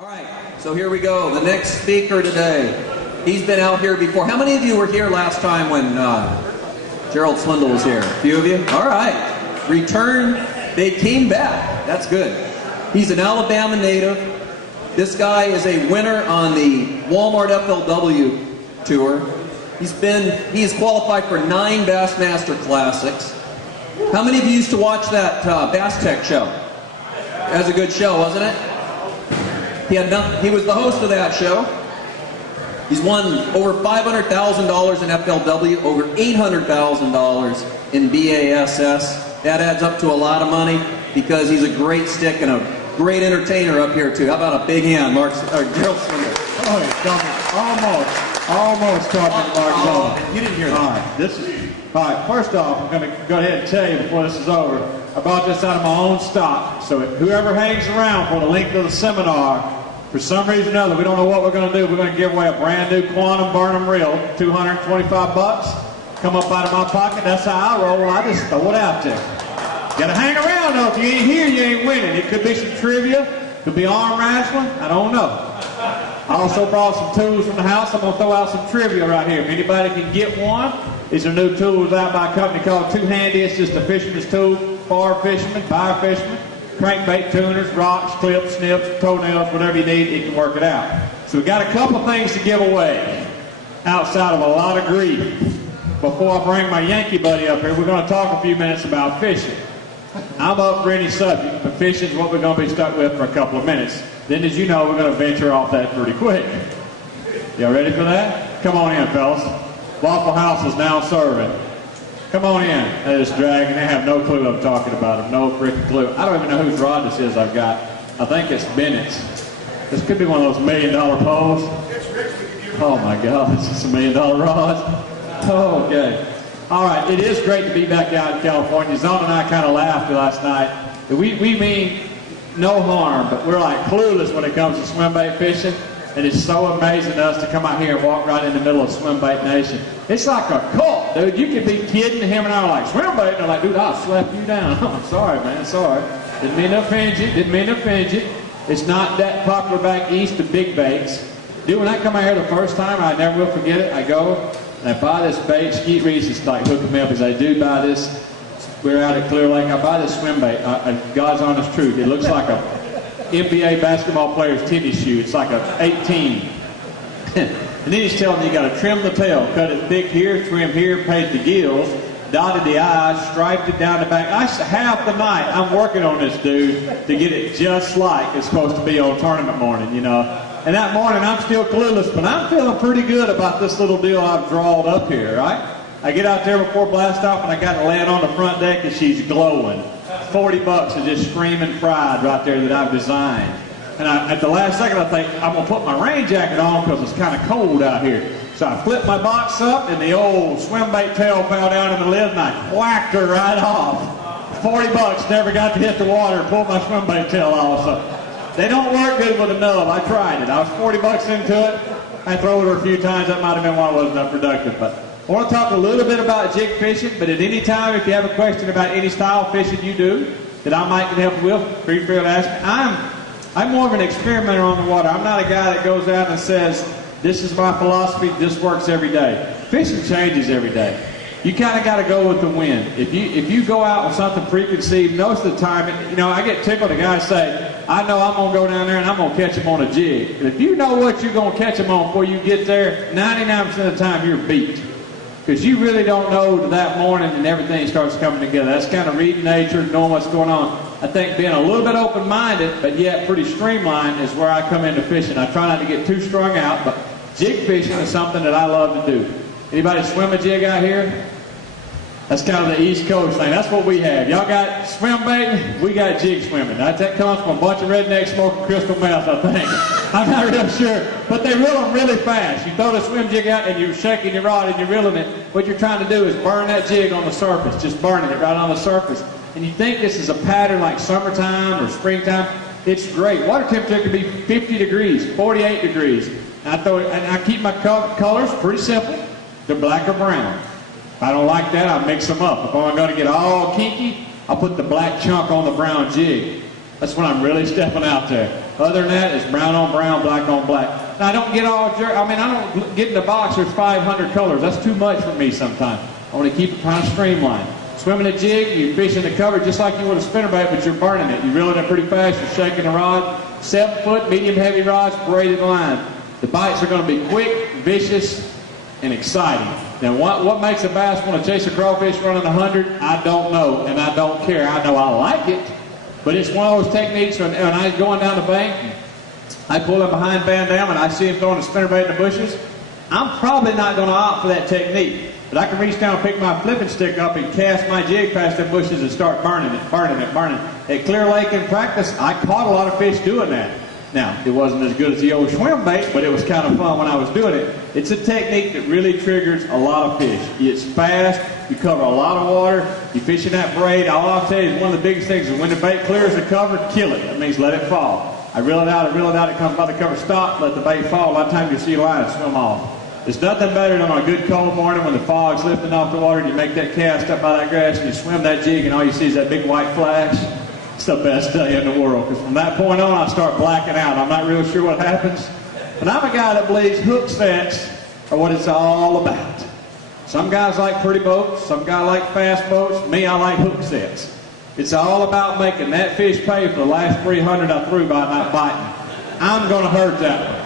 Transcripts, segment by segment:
All right, so here we go. The next speaker today. He's been out here before. How many of you were here last time when Gerald Swindle was here? A few of you? All right. Return. They came back. That's good. He's an Alabama native. This guy is a winner on the Walmart FLW tour. He is qualified for 9 Bassmaster Classics. How many of you used to watch that Bass Tech show? That was a good show, wasn't it? He was the host of that show. He's won over $500,000 in FLW, over $800,000 in BASS. That adds up to a lot of money because he's a great stick and a great entertainer up here too. How about a big hand, Gerald Swindle? Oh, almost talking to Mark Zona. You didn't hear that. All right, first off, I'm going to go ahead and tell you before this is over, I bought this out of my own stock. So whoever hangs around for the length of the seminar, for some reason or another, we don't know what we're going to do. We're going to give away a brand new Quantum Burnham reel, $225. Come up out of my pocket. That's how I roll. I just throw it out there. You got to hang around though. If you ain't here, you ain't winning. It could be some trivia, could be arm wrestling. I don't know. I also brought some tools from the house. I'm going to throw out some trivia right here. If anybody can get one, these are new tools out by a company called Two Handy. It's just a fisherman's tool, far fisherman, fire fisherman, crankbait tuners, rocks, clips, snips, toenails, whatever you need, it can work it out. So we've got a couple things to give away outside of a lot of grief. Before I bring my Yankee buddy up here, we're going to talk a few minutes about fishing. I'm up for any subject, but fishing is what we're going to be stuck with for a couple of minutes. Then, as you know, we're going to venture off that pretty quick. Y'all ready for that? Come on in, fellas. Waffle House is now serving. Come on in. They're just dragging. They have no clue I'm talking about them. No freaking clue. I don't even know whose rod this is I've got. I think it's Bennett's. This could be one of those $1 million poles. Oh my God, this is a $1 million rod. Oh, okay. All right, it is great to be back out in California. Zona and I kind of laughed last night. We mean no harm, but we're like clueless when it comes to swim bait fishing. And it's so amazing to us to come out here and walk right in the middle of swim bait nation. It's like a cult, dude. You could be kidding. Him and I are like, swim bait? And they're like, dude, I'll slap you down. I'm sorry, man, sorry. Didn't mean to offend you. Didn't mean to offend you. It's not that popular back east of big baits. Dude, when I come out here the first time, I never will forget it. I go and I buy this bait. Skeet Reese is like hooking me up. He's like, dude, buy this. We're out at Clear Lake. I buy this swim bait. God's honest truth. It looks like a NBA basketball player's tennis shoe. It's like a 18. And then he's telling me you got to trim the tail, cut it thick here, trim here, paint the gills, dotted the I's, striped it down the back. Half the night I'm working on this dude to get it just like it's supposed to be on tournament morning, you know. And that morning I'm still clueless, but I'm feeling pretty good about this little deal I've drawed up here, right? I get out there before blast off and I got to lay it on the front deck and she's glowing. $40 is just screaming fried right there that I've designed. And at the last second I think, I'm going to put my rain jacket on because it's kind of cold out here. So I flipped my box up and the old swim bait tail fell down in the lid and I whacked her right off. $40, never got to hit the water, pulled my swim bait tail off. So they don't work good with a nub. I tried it. I was $40 into it. I threw it a few times. That might have been why I wasn't that productive. But I want to talk a little bit about jig fishing, but at any time, if you have a question about any style of fishing you do that I might can help you with, feel free to ask me. I'm more of an experimenter on the water. I'm not a guy that goes out and says, this is my philosophy, this works every day. Fishing changes every day. You kind of got to go with the wind. If you go out with something preconceived, most of the time, you know, I get tickled. The guys say, I know I'm going to go down there and I'm going to catch them on a jig. And if you know what you're going to catch them on before you get there, 99% of the time you're beat. Because you really don't know that morning and everything starts coming together. That's kind of reading nature, knowing what's going on. I think being a little bit open-minded, but yet pretty streamlined is where I come into fishing. I try not to get too strung out, but jig fishing is something that I love to do. Anybody swim a jig out here? That's kind of the East Coast thing. That's what we have. Y'all got swim baiting, we got jig swimming. That comes from a bunch of rednecks smoking crystal meth, I think. I'm not real sure. But they reel them really fast. You throw the swim jig out and you're shaking your rod and you're reeling it. What you're trying to do is burn that jig on the surface, just burning it right on the surface. And you think this is a pattern like summertime or springtime. It's great. Water temperature can be 50 degrees, 48 degrees. And I keep my colors pretty simple. They're black or brown. If I don't like that, I mix them up. If I'm going to get all kinky, I'll put the black chunk on the brown jig. That's when I'm really stepping out there. Other than that, it's brown on brown, black on black. Now, I don't get all I don't get in the box, there's 500 colors. That's too much for me sometimes. I want to keep it kind of streamlined. Swimming a jig, you fish in the cover just like you would a spinnerbait, but you're burning it. You're reeling it pretty fast, you're shaking the rod. 7-foot, medium heavy rods, braided line. The bites are going to be quick, vicious, and exciting. Now, what makes a bass want to chase a crawfish running 100? I don't know, and I don't care. I know I like it, but it's one of those techniques when I was going down the bank, I pull him behind Van Dam, and I see him throwing a spinnerbait in the bushes. I'm probably not going to opt for that technique. But I can reach down, pick my flipping stick up, and cast my jig past the bushes and start burning it. At Clear Lake in practice, I caught a lot of fish doing that. Now, it wasn't as good as the old swim bait, but it was kind of fun when I was doing it. It's a technique that really triggers a lot of fish. It's fast, you cover a lot of water, you fish in that braid. All I'll tell you is one of the biggest things is when the bait clears the cover, kill it. That means let it fall. I reel it out, it comes by the cover, stop, let the bait fall. A lot of times you'll see a line swim off. It's nothing better than on a good cold morning when the fog's lifting off the water and you make that cast up by that grass and you swim that jig and all you see is that big white flash. It's the best day in the world, because from that point on I start blacking out. I'm not real sure what happens, but I'm a guy that believes hook sets are what it's all about. Some guys like pretty boats, some guys like fast boats. Me, I like hook sets. It's all about making that fish pay for the last 300 I threw by not biting. I'm going to hurt that one.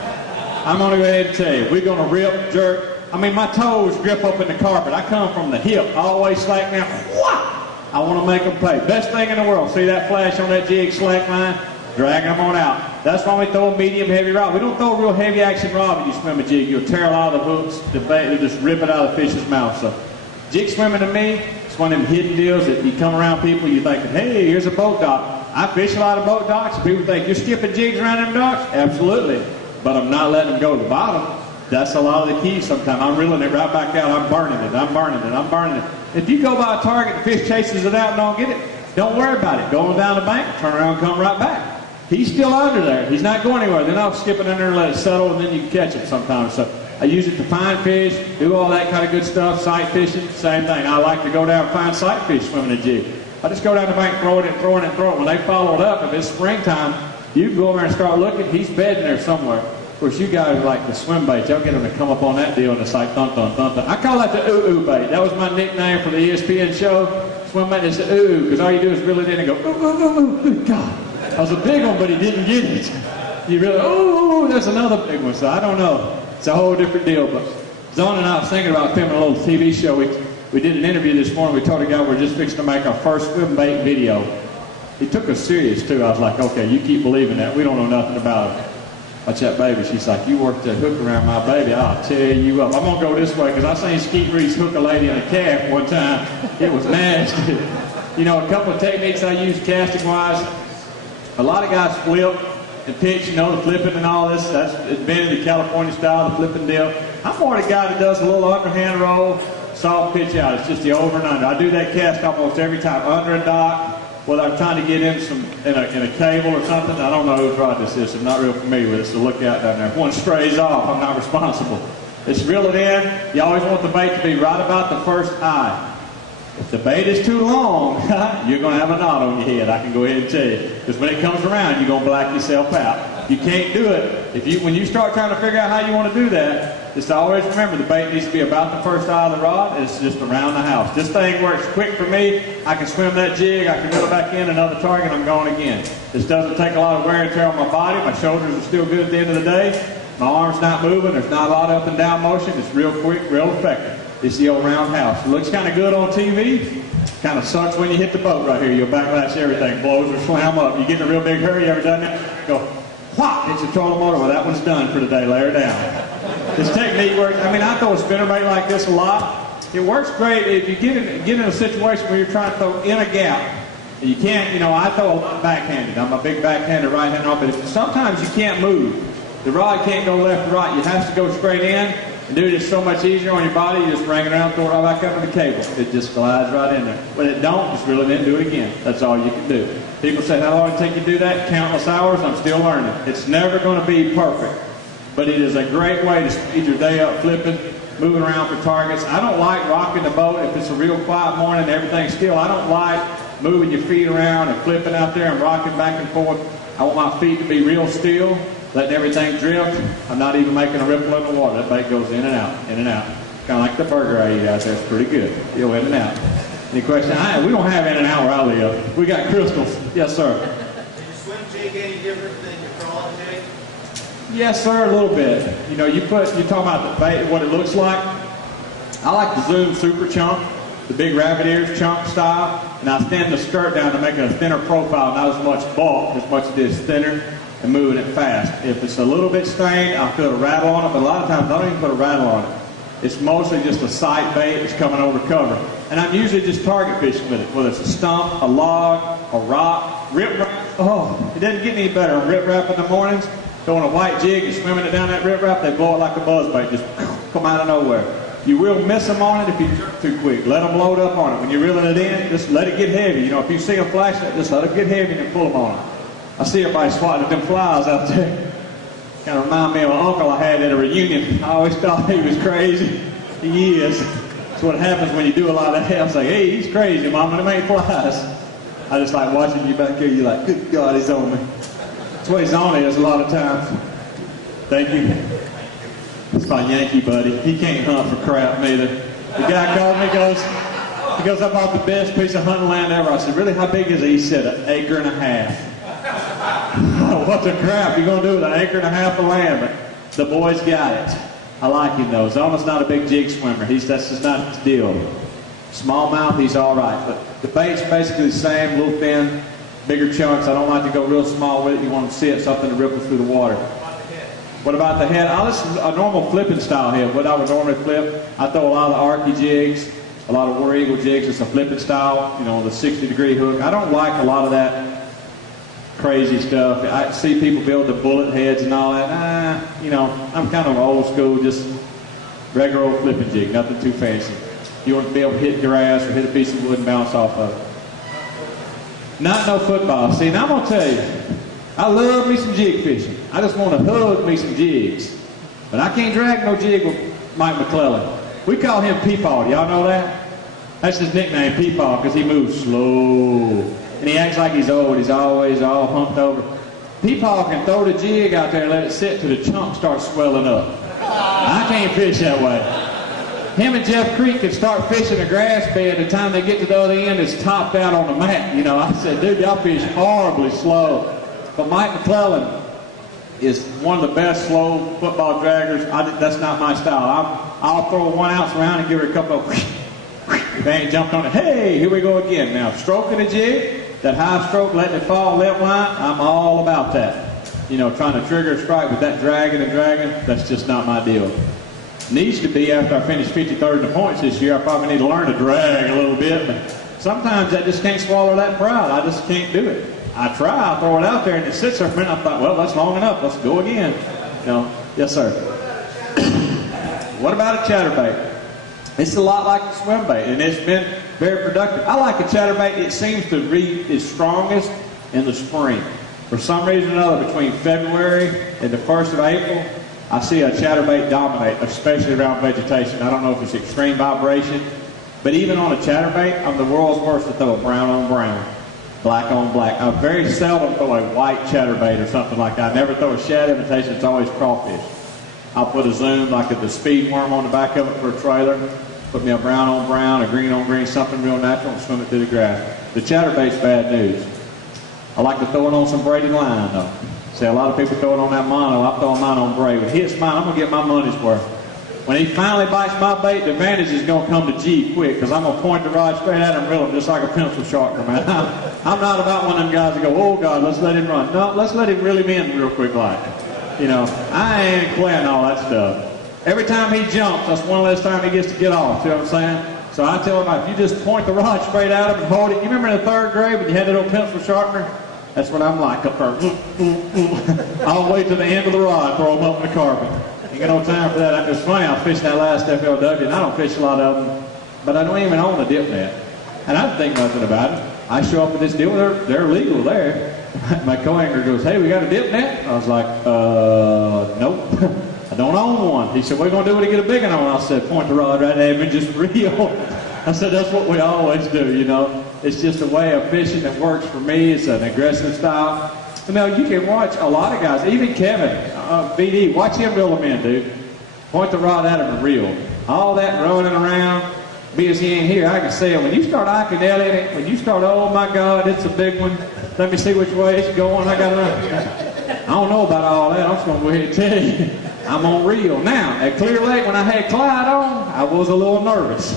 I'm going to go ahead and tell you, we're going to rip, jerk. I mean, my toes grip up in the carpet. I come from the hip, all the way slack down. Whop! I want to make them pay. Best thing in the world. See that flash on that jig, slack line? Dragging them on out. That's why we throw a medium heavy rod. We don't throw a real heavy action rod when you swim a jig. You'll tear a lot of the hooks. The bait will just rip it out of the fish's mouth. So, jig swimming to me, it's one of them hidden deals that you come around people, you're thinking, hey, here's a boat dock. I fish a lot of boat docks. People think, you're skipping jigs around them docks? Absolutely. But I'm not letting them go to the bottom. That's a lot of the key sometimes. I'm reeling it right back out. I'm burning it. If you go by a target, the fish chases it out and don't get it, don't worry about it. Go on down the bank, turn around, come right back. He's still under there. He's not going anywhere. Then I'll skip it under and let it settle, and then you can catch it sometimes. So I use it to find fish, do all that kind of good stuff, sight fishing, same thing. I like to go down and find sight fish swimming a jig. I just go down the bank, throw it. When they follow it up, if it's springtime, you can go over and start looking. He's bedding there somewhere. Of course, you guys like the swim bait. Y'all get them to come up on that deal, and it's like thun, thun, thun, thun. I call that the ooh-ooh bait. That was my nickname for the ESPN show. Swim bait is the ooh-ooh, because all you do is reel it in and go, ooh, God. That was a big one, but he didn't get it. You really, ooh, there's another big one. So I don't know. It's a whole different deal. But Zona and I was thinking about filming a little TV show. We did an interview this morning. We told a guy we're just fixing to make our first swim bait video. He took us serious, too. I was like, okay, you keep believing that. We don't know nothing about it. Watch that baby. She's like, you worked that hook around my baby. I'll tear you up. I'm going to go this way, because I seen Skeet Reese hook a lady in a calf one time. It was nasty. You know, a couple of techniques I use casting-wise. A lot of guys flip and pitch, you know, the flipping and all this. It's been in the California style, the flipping deal. I'm more the guy that does a little underhand roll, soft pitch out. It's just the over and under. I do that cast almost every time, under a dock. Whether I'm trying to get in a cable or something, I don't know whose rod this is. I'm not real familiar with it, so look out down there. If one strays off, I'm not responsible. Just reel it in. You always want the bait to be right about the first eye. If the bait is too long, you're going to have a knot on your head. I can go ahead and tell you. Because when it comes around, you're going to black yourself out. You can't do it. When you start trying to figure out how you want to do that, just always remember the bait needs to be about the first eye of the rod, and it's just around the house. This thing works quick for me. I can swim that jig, I can reel it back in, another target, I'm going again. This doesn't take a lot of wear and tear on my body. My shoulders are still good at the end of the day. My arm's not moving. There's not a lot of up and down motion. It's real quick, real effective. It's the old roundhouse. It looks kind of good on TV. Kind of sucks when you hit the boat right here. You'll backlash everything. Blows or slam up. You get in a real big hurry. You ever done that? Go, whop, hit your trolling motor. Well, that one's done for today. Lay her down. This technique works. I mean, I throw a spinnerbait like this a lot. It works great if you get in a situation where you're trying to throw in a gap. You can't, I throw a lot backhanded. I'm a big backhanded right-handed rod, but sometimes you can't move. The rod can't go left or right. You have to go straight in. And dude, it's so much easier on your body. You just bring it around, throw it all back up in the cable. It just glides right in there. When it don't, just reel it in, do it again. That's all you can do. People say, how long did it take you to do that? Countless hours. I'm still learning. It's never going to be perfect. But it is a great way to speed your day up, flipping, moving around for targets. I don't like rocking the boat if it's a real quiet morning and everything's still. I don't like moving your feet around and flipping out there and rocking back and forth. I want my feet to be real still, letting everything drift. I'm not even making a ripple in the water. That bait goes in and out, in and out. Kind of like the burger I eat out there. It's pretty good. Go in and out. Any question? We don't have in and out where I live. We got crystals. Yes, sir. Is your swim jig any different than your crawling jig? Yes, sir, a little bit. You know, you're talking about the bait, what it looks like. I like the Zoom Super Chunk, the big rabbit ears chunk style, and I thin the skirt down to make it a thinner profile, not as much bulk, as much as it is thinner, and moving it fast. If it's a little bit strained, I'll put a rattle on it, but a lot of times I don't even put a rattle on it. It's mostly just a sight bait that's coming over cover. And I'm usually just target fishing with it, whether it's a stump, a log, a rock, rip wrap. Oh, it doesn't get any better on rip wrap in the mornings. Throwing a white jig and swimming it down that rip wrap, they blow it like a buzz bait, just come out of nowhere. You will miss them on it if you jerk too quick. Let them load up on it. When you're reeling it in, just let it get heavy. You know, if you see them flash it, just let it get heavy and pull them on it. I see everybody swatting at them flies out there. Kind of remind me of an uncle I had at a reunion. I always thought he was crazy. He is. That's what happens when you do a lot of that. I say, hey, he's crazy, Mama, them ain't flies. I just like watching you back here. You're like, good God, he's on me. That's what Zona is a lot of times. Thank you. That's my Yankee buddy. He can't hunt for crap neither. The guy called me, he goes, I bought the best piece of hunting land ever. I said, really, how big is it? He said, 1.5 acres. What the crap you gonna do with 1.5 acres of land? But the boy's got it. I like him though. Zona's not a big jig swimmer. That's just not his deal. Smallmouth, he's all right. But the bait's basically the same, little thin, bigger chunks. I don't like to go real small with it. You want to see it, something to ripple through the water. What about the head? I listen to a normal flipping style head. What I would normally flip, I throw a lot of Arky jigs, a lot of War Eagle jigs. It's a flipping style, you know, the 60-degree hook. I don't like a lot of that crazy stuff. I see people build the bullet heads and all that. You know, I'm kind of old school, just regular old flipping jig, nothing too fancy. You want to be able to hit grass or hit a piece of wood and bounce off of it. Not no football. See, now I'm going to tell you, I love me some jig fishing. I just want to hug me some jigs. But I can't drag no jig with Mike McClellan. We call him Peepaw. Y'all know that? That's his nickname, Peepaw, because he moves slow. And he acts like he's old. He's always all humped over. Peepaw can throw the jig out there and let it sit till the chunk starts swelling up. I can't fish that way. Him and Jeff Creek can start fishing a grass bed. By the time they get to the other end, it's topped out on the mat. You know, I said, dude, y'all fish horribly slow. But Mike McClellan is one of the best slow football draggers. That's not my style. I'll throw a 1 ounce around and give her a couple of if they ain't jumped on it. Hey, here we go again. Now, stroking a jig, that high stroke, letting it fall left line, I'm all about that. You know, trying to trigger a strike with that dragging and dragging, that's just not my deal. Needs to be after I finish 53rd in the points this year. I probably need to learn to drag a little bit, but sometimes I just can't swallow that pride. I just can't do it. I try, I throw it out there, and it sits there for a minute. I thought, well, that's long enough. Let's go again. You know, yes, sir. What about a chatterbait? It's a lot like the swim bait, and it's been very productive. I like a chatterbait. It seems to read its strongest in the spring. For some reason or another, between February and the 1st of April, I see a chatterbait dominate, especially around vegetation. I don't know if it's extreme vibration, but even on a chatterbait, I'm the world's worst to throw a brown on brown, black on black. I very seldom throw a white chatterbait or something like that. I never throw a shad imitation. It's always crawfish. I'll put a zoom like the speed worm on the back of it for a trailer. Put me a brown on brown, a green on green, something real natural, and swim it through the grass. The chatterbait's bad news. I like to throw it on some braided line, though. See, a lot of people throw it on that mono. I'm throwing mine on braid. When he hits mine, I'm going to get my money's worth. When he finally bites my bait, the advantage is going to come to G quick, because I'm going to point the rod straight at him and reel him just like a pencil sharpener, man. I'm not about one of them guys that go, oh, God, let's let him run. No, let's let him reel him in real quick like. You know, I ain't playing all that stuff. Every time he jumps, that's one less time he gets to get off. See what I'm saying? So I tell him, if you just point the rod straight at him and hold it. You remember in the 3rd grade when you had that old pencil sharpener? That's what I'm like up there. I'll wait to the end of the rod, throw them up in the carpet. Ain't got no time for that. It's funny, I was fishing that last FLW, and I don't fish a lot of them, but I don't even own a dip net. And I didn't think nothing about it. I show up with this deal, they're legal there. My co-angler goes, hey, we got a dip net? I was like, nope. I don't own one. He said, what are you going to do when you get a big one on? I said, point the rod right at him and just reel. I said, that's what we always do, you know. It's just a way of fishing that works for me. It's an aggressive style. No, you can watch a lot of guys, even Kevin, BD, watch him reel them in, dude. Point the rod at him and reel. All that running around, be as he ain't here, I can see him. When you start Ike it, when you start, oh my God, it's a big one. Let me see which way it's going. I don't know about all that. I'm just going to go ahead and tell you. I'm on reel. Now, at Clear Lake, when I had Clyde on, I was a little nervous.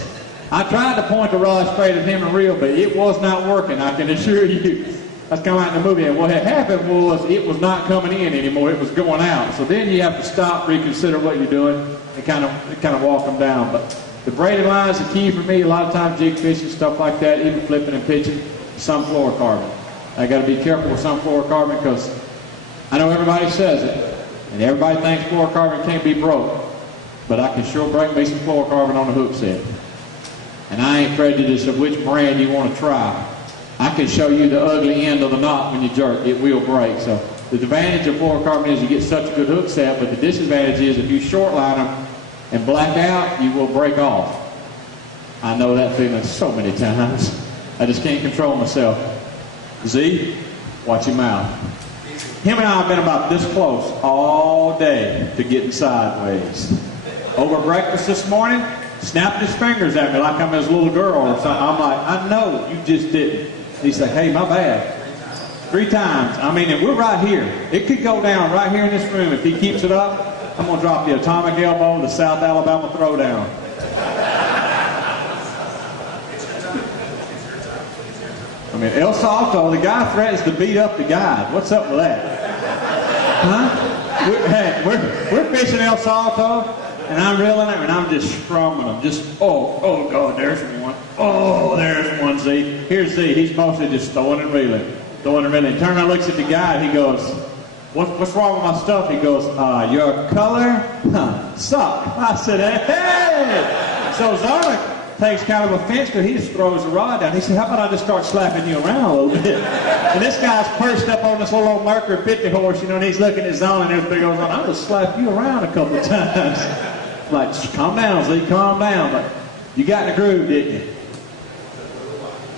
I tried to point the rod straight at him and reel, but it was not working, I can assure you. That's come out in the movie, and what had happened was it was not coming in anymore, it was going out. So then you have to stop, reconsider what you're doing, and kind of walk them down. But the braided line is the key for me. A lot of times jig fishing, stuff like that, even flipping and pitching, some fluorocarbon. I got to be careful with some fluorocarbon because I know everybody says it, and everybody thinks fluorocarbon can't be broke, but I can sure break me some fluorocarbon on the hook set. And I ain't prejudiced of which brand you want to try. I can show you the ugly end of the knot when you jerk. It will break. So the advantage of fluorocarbon is you get such a good hook set, but the disadvantage is if you short line them and black out, you will break off. I know that feeling so many times. I just can't control myself. Z, watch your mouth. Him and I have been about this close all day to getting sideways. Over breakfast this morning, snapped his fingers at me like I'm his little girl or something. I'm like, I know you just didn't. He's like, hey, my bad. 3 times. I mean, and we're right here. It could go down right here in this room. If he keeps it up, I'm going to drop the atomic elbow, the South Alabama throwdown. I mean, El Salto, the guy threatens to beat up the guide. What's up with that? Huh? We're fishing El Salto, and I'm reeling him, and I'm just strumming him. Just, oh, God, there's one. Oh, there's one, Z. Here's Z. He's mostly just throwing and reeling. Throwing and reeling. Turn around, looks at the guy, he goes, what's wrong with my stuff? He goes, your color? Suck. I said, hey! So Zona takes kind of offense to it. He just throws the rod down. He said, how about I just start slapping you around a little bit? And this guy's perched up on this little old Mercury 50 horse, you know, and he's looking at Zona and everything goes on. I'll just slap you around a couple of times. I'm like, just calm down, Z, calm down. But you got in the groove, didn't you?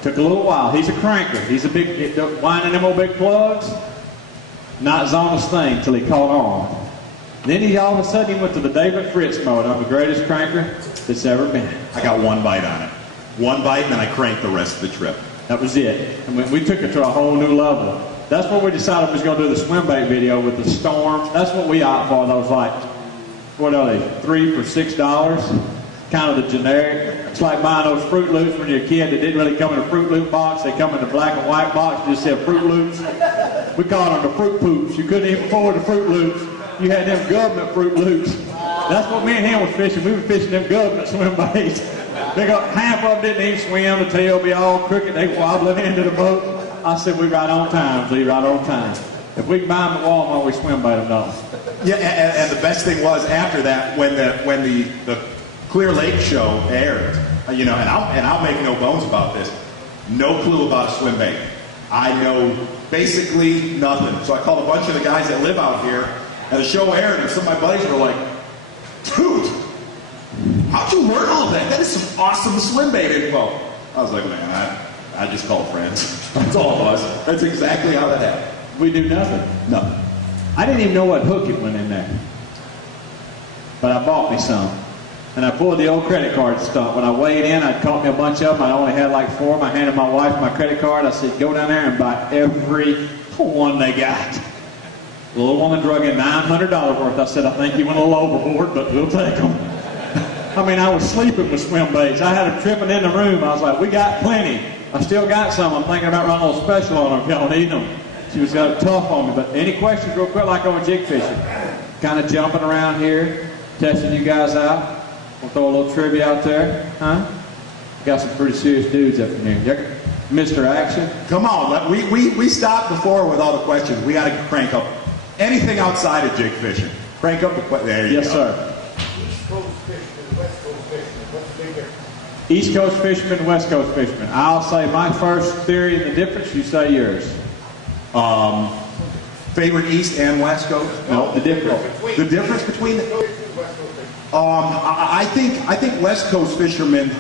Took a little while. He's a cranker. He's a big, winding them old big plugs. Not Zona's thing till he caught on. Then he all of a sudden he went to the David Fritz mode. I'm the greatest cranker that's ever been. I got one bite on it. One bite, and then I cranked the rest of the trip. That was it. And we took it to a whole new level. That's what we decided we was going to do the swim bait video with the storm. That's what we opt for. Those like, what are they, 3 for $6? Kind of the generic. It's like buying those Fruit Loops when you're a kid that didn't really come in a Fruit Loop box. They come in a black and white box. Just said Fruit Loops. We called them the Fruit Poops. You couldn't even afford the Fruit Loops. You had them government Fruit Loops. That's what me and him was fishing. We were fishing them government swim baits. Half of them didn't even swim. The tail be all crooked. They wobbling into the boat. I said, we right on time, Z, right on time. If we can buy them at Walmart, we swim bait them, though. Yeah, and the best thing was after that, when the Clear Lake show aired, you know, and I'll make no bones about this. No clue about a swim bait. I know basically nothing. So I called a bunch of the guys that live out here, and the show aired, and some of my buddies were like, dude, how'd you learn all that? That is some awesome swim bait info. I was like, man, I just called friends. That's all it was. That's exactly how that happened. We do nothing. No. I didn't even know what hook it went in there. But I bought me some. And I pulled the old credit card stunt. When I weighed in, I'd caught me a bunch of them. I only had like 4 of them. I handed my wife my credit card. I said, go down there and buy every one they got. The little woman drug in $900 worth. I said, I think you went a little overboard, but we'll take them. I mean, I was sleeping with swim baits. I had them tripping in the room. I was like, we got plenty. I still got some. I'm thinking about running a little special on them if y'all need them. She was got it tough on me. But any questions real quick like on jig fishing? Kind of jumping around here, testing you guys out. We'll throw a little trivia out there. Huh? Got some pretty serious dudes up in here. Mr. Action. Come on, we stopped before with all the questions. We got to crank up anything outside of jig fishing. Crank up the question. There you go. Yes, sir. East Coast fisherman, West Coast fisherman, what's the big difference? East Coast fisherman, West Coast fisherman. I'll say my first theory and the difference. You say yours. Favorite East and West Coast? No, the difference. The difference between the... I think West Coast fishermen,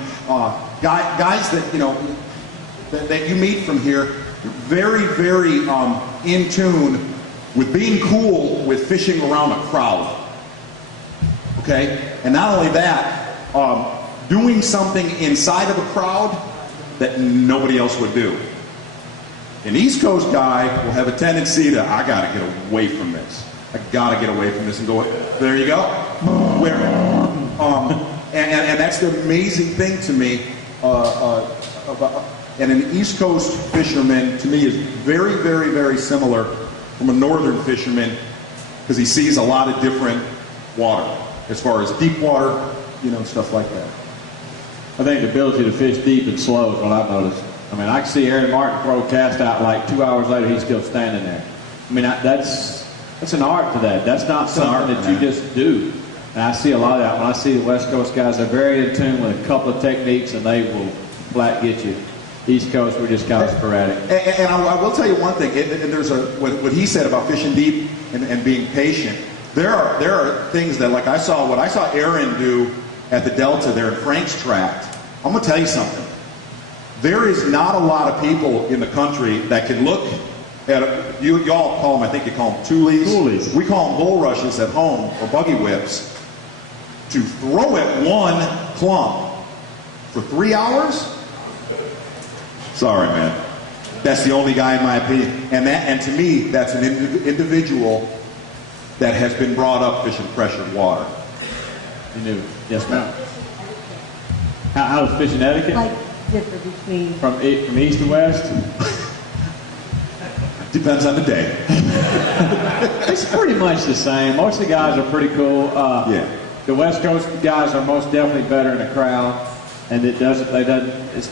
guys that, you know, that you meet from here, Very, very in tune with being cool with fishing around a crowd. Okay? And not only that, doing something inside of a crowd that nobody else would do. An East Coast guy will have a tendency to, I gotta get away from this. I gotta get away from this and go, there you go. Where, and that's the amazing thing to me. And an East Coast fisherman, to me, is very, very, very similar from a northern fisherman because he sees a lot of different water as far as deep water, you know, stuff like that. I think the ability to fish deep and slow is what I've noticed. I mean, I can see Aaron Martin throw a cast out like 2 hours later, he's still standing there. I mean, that's an art to that. That's not something that you just do. And I see a lot of that. When I see the West Coast guys, they're very in tune with a couple of techniques and they will flat get you. East Coast, we're just kind of sporadic. And I will tell you one thing, and there's what he said about fishing deep and being patient. There are things that, like what I saw Aaron do at the Delta there in Frank's Tract. I'm going to tell you something. There is not a lot of people in the country that can look at, y'all call them, I think you call them toolies. Toolies. We call them bull rushes at home, or buggy whips. To throw at one plumb for 3 hours? Sorry, man. That's the only guy in my opinion. And to me, that's an individual that has been brought up fishing pressured water. You knew. Yes, ma'am. How's fishing etiquette? Like differ between From east to west? Depends on the day. It's pretty much the same. Most of the guys are pretty cool. Yeah. The West Coast guys are most definitely better in a crowd, and it's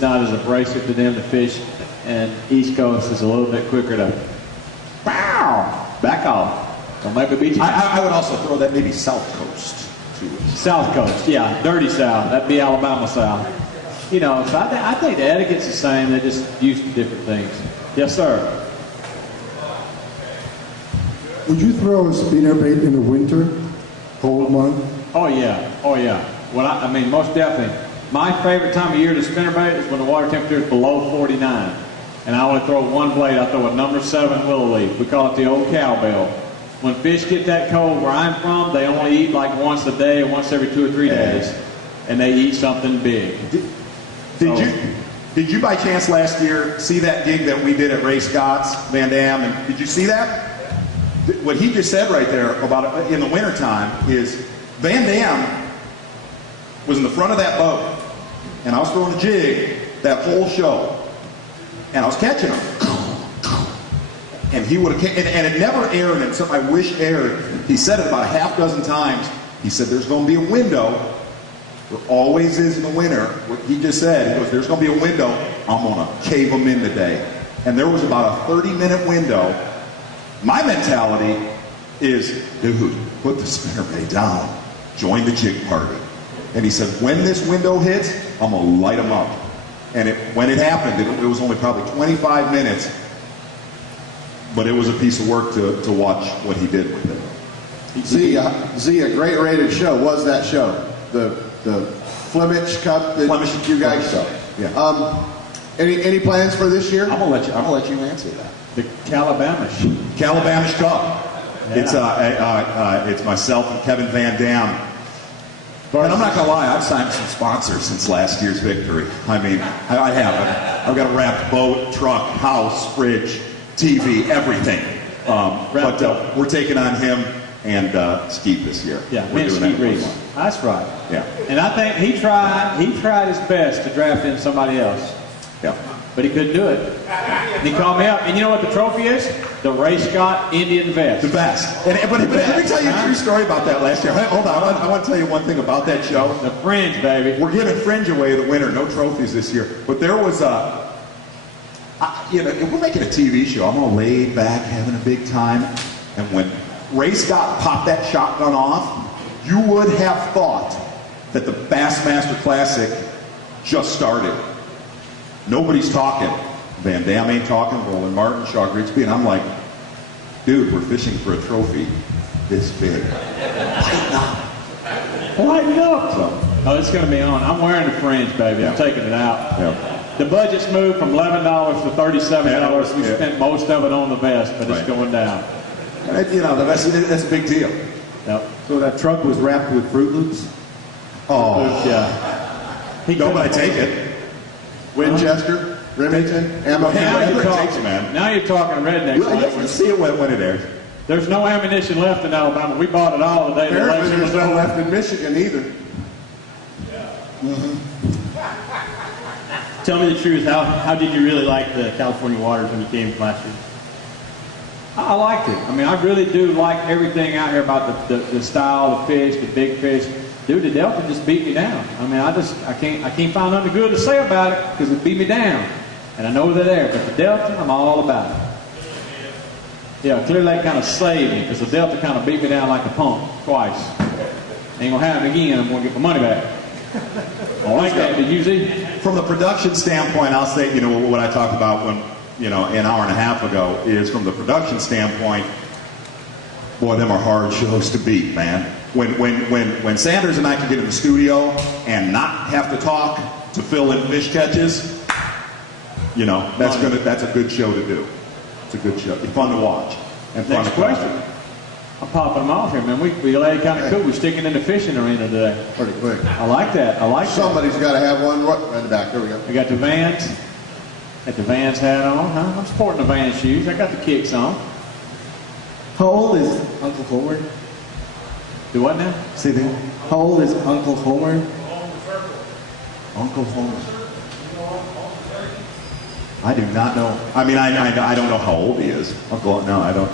not as abrasive to them to fish. And East Coast is a little bit quicker to back off. Don't make me beat you. I would also throw that maybe South Coast to it. South Coast, yeah, dirty South. That'd be Alabama South. You know, so I think the etiquette's the same. They're just used to different things. Yes, sir. Would you throw a spinnerbait in the winter, cold month? Oh yeah, oh yeah. Well, I mean, most definitely. My favorite time of year to spinnerbait is when the water temperature is below 49. And I want to throw one blade. I throw a number 7 willow leaf. We call it the old cowbell. When fish get that cold where I'm from, they only eat like once a day or once every 2 or 3 days. And they eat something big. Did you by chance last year see that gig that we did at Ray Scott's, Van Dam? And did you see that? What he just said right there about in the wintertime is Van Dam was in the front of that boat, and I was throwing a jig that whole show, and I was catching him. And he would have, and it never aired, and something I wish aired. He said it about a half dozen times. He said, there's going to be a window. There always is in the winter. What he just said, he goes, there's going to be a window. I'm going to cave them in today. And there was about a 30-minute window. My mentality is, dude, put the spinnerbait down. Join the jig party. And he said, when this window hits, I'm going to light them up. And when it happened, it was only probably 25 minutes. But it was a piece of work to watch what he did with it. Z, a great rated show was that show. The Flemish Cup that Flemish you guys Cup, yeah. Any plans for this year? I'm gonna let you answer that. The Calabamish. Calabamish Cup. Yeah. It's myself and Kevin Van Dam. And I'm not gonna lie, I've signed some sponsors since last year's victory. I mean, I have. I've got a wrapped boat, truck, house, fridge, TV, everything. But we're taking on him and Skeet this year. Yeah, we're me and doing Skeet that. Reese. That's right. Yeah. And I think he tried his best to draft in somebody else. Yeah. But he couldn't do it. And he called me up. And you know what the trophy is? The Ray Scott Indian vest. The best. But let me tell you a true story about that last year. Hold on, I want to tell you one thing about that show. The fringe, baby. We're giving fringe away the winner. No trophies this year. But there was if we're making a TV show, I'm all laid back, having a big time. And when Ray Scott popped that shotgun off, you would have thought that the Bassmaster Classic just started. Nobody's talking. Van Dam ain't talking, Roland Martin, Shaw Grigsby, and I'm like, dude, we're fishing for a trophy this big. Lighten up. Lighten up. So, Oh, it's going to be on. I'm wearing the fringe, baby. I'm taking it out. yeah. The budget's moved from $11 to $37. We Yeah. spent most of it on the vest, but it's Right. going down. You know, that's a big deal. Yep. So that truck was wrapped with Fruit Loops? Oh, Yeah. He no, but I couldn't- take it. Winchester, Remington, ammo. Now Whatever you're it talking, takes, man. Now you're talking rednecks. You'll see it when it airs. There's no ammunition left in Alabama. We bought it all the day the Apparently election there's was none over. left in Michigan either. Tell me the truth. How did you really like the California waters when you came last year? I liked it. I mean, I really do like everything out here about the style, the fish, the big fish. Dude, the Delta just beat me down. I mean, I can't find nothing good to say about it because it beat me down. And I know they're there, but the Delta, I'm all about it. Yeah, Clear Lake kind of saved me because the Delta kind of beat me down like a punk twice. Ain't gonna happen again. I'm gonna get my money back. I like that. Did you see? From the production standpoint, I'll say, you know, what I talked about when, you know, an hour and a half ago is from the production standpoint, boy, them are hard shows to beat, man. When Sanders and I can get in the studio and not have to talk to fill in fish catches, you know, that's a good show to do. It's a good show. It's fun to watch. And fun Next to cover. question. I'm popping them off here, man. We laid kind of cool. We're sticking in the fishing arena today. Pretty quick. I like that. I like that. Somebody's got to have one right in the back. There we go. I got the Vans. Got the Vans hat on. Huh? I'm sporting the Vans shoes. I got the kicks on. How old is Uncle Homer? Do what now? Say that. How old is Uncle Homer? Uncle Homer. I do not know. I mean, I don't know how old he is. Uncle, no, I don't.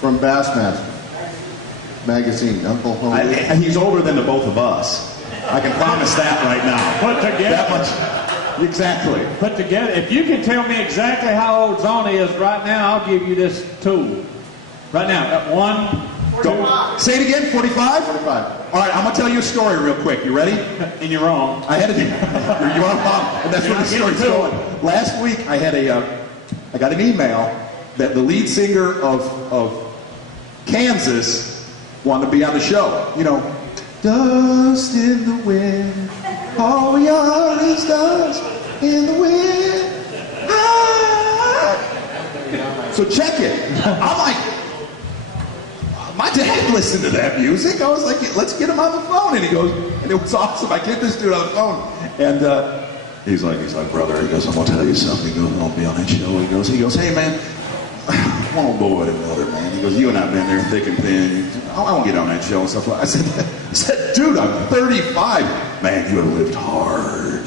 From Bassmaster magazine, Uncle Homer. He's older than the both of us. I can promise that right now. Put together. That much. Exactly. Put together. If you can tell me exactly how old Zona is right now, I'll give you this tool. Right now, at 1, 2, Say it again, 45? 45. All right, I'm going to tell you a story real quick. You ready? and you're wrong. I had a, you want to and that's where the story's going. Last week, I got an email that the lead singer of Kansas wanted to be on the show. You know, dust in the wind, all we are is dust in the wind. Ah. So check it. I'm like, my dad listened to that music. I was like, let's get him on the phone. And he goes, and it was awesome. I get this dude on the phone. And he's like, brother, he goes, I'm going to tell you something. He goes, I'll be on that show. He goes, hey, man, oh boy, brother, man. He goes, you and I have been there thick and thin. I won't get on that show and stuff like that. I said, dude, I'm 35. Man, you have lived hard.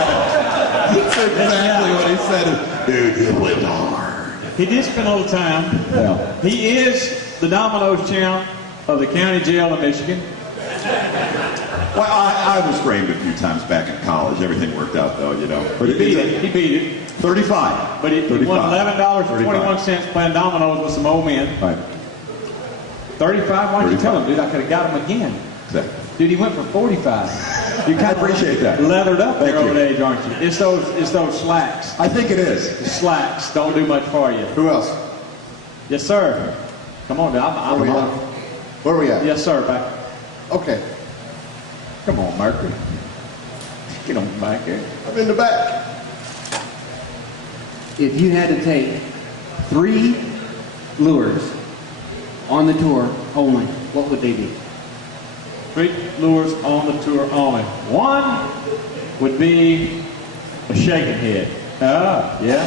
That's exactly what he said. Dude, you have lived hard. He did spend a little time. Yeah. He is the Domino's champ of the county jail in Michigan. Well, I was framed a few times back in college. Everything worked out, though, you know. But He beat it. He beat it. 35. But he won $11.21 playing dominoes with some old men. Right. 35? Why didn't you 35. tell him, dude? I could have got him again. Exactly. Dude, he went for 45. You kind of appreciate that. leathered up Thank there you. old age, aren't you? It's those slacks. I think it is. The slacks don't do much for you. Who else? Yes, sir. Come on, dude. I'm Where on. Where are we at? Yes, sir. Back. Okay. Come on, Mercury. Get on back there. I'm in the back. If you had to take 3 lures on the tour only, what would they be? 3 lures on the tour only. One would be a shaking head. Yeah.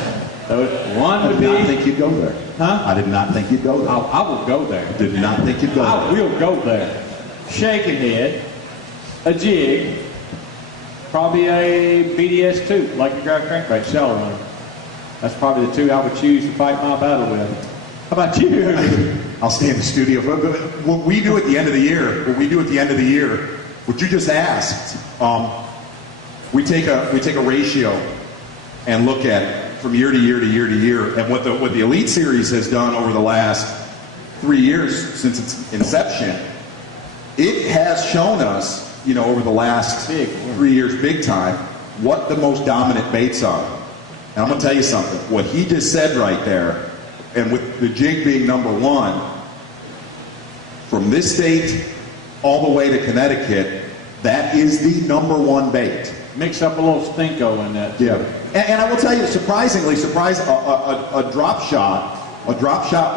One would I did not be. think you'd go there. Huh? I did not think you'd go there. I will go there. Did not think you'd go I there. will go there. Shaking head, a jig, probably a BDS-2, like a drive crankbait shallow runner. That's probably the 2 I would choose to fight my battle with. How about you? I'll stay in the studio. What we do at the end of the year, what you just asked, we take a ratio and look at from year to year to year to year, and what the Elite Series has done over the last 3 years since its inception, it has shown us, you know, over the last 3 years, big time, what the most dominant baits are. And I'm going to tell you something. What he just said right there, and with the jig being number 1, from this state all the way to Connecticut, That is the #1 bait. Mix up a little stinko in that. Yeah. And I will tell you, surprisingly, a drop shot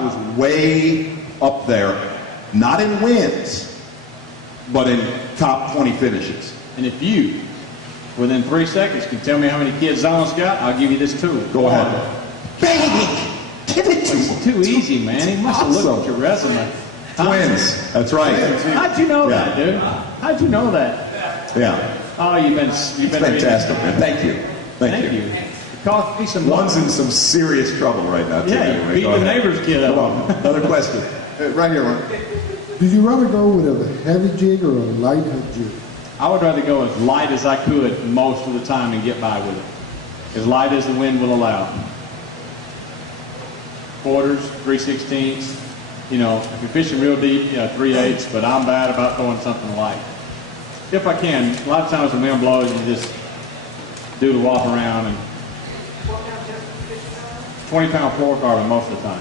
was way up there, not in wins, but in top 20 finishes. And if you, within 3 seconds, can tell me how many kids Zona's got, I'll give you this tool. Go ahead. Bang! Give it to me. Too easy, man. He must have looked at your resume. Twins. That's right. How'd you know Yeah. that, dude? How'd you know that? Yeah. Oh, you've been Fantastic, man. Thank you. Thank you. It cost me some One's in some serious trouble right now, too. Yeah, Anyway, beat go the ahead. neighbor's kid Come up. on. Another question. Right here, Ron. Did you rather go with a heavy jig or a light jig? I would rather go as light as I could most of the time and get by with it. As light as the wind will allow. Quarters, 3/16. You know, if you're fishing real deep, 3/8, but I'm bad about throwing something light. If I can. A lot of times when the wind blows, you just do the walk around and 20-pound fluorocarbon most of the time.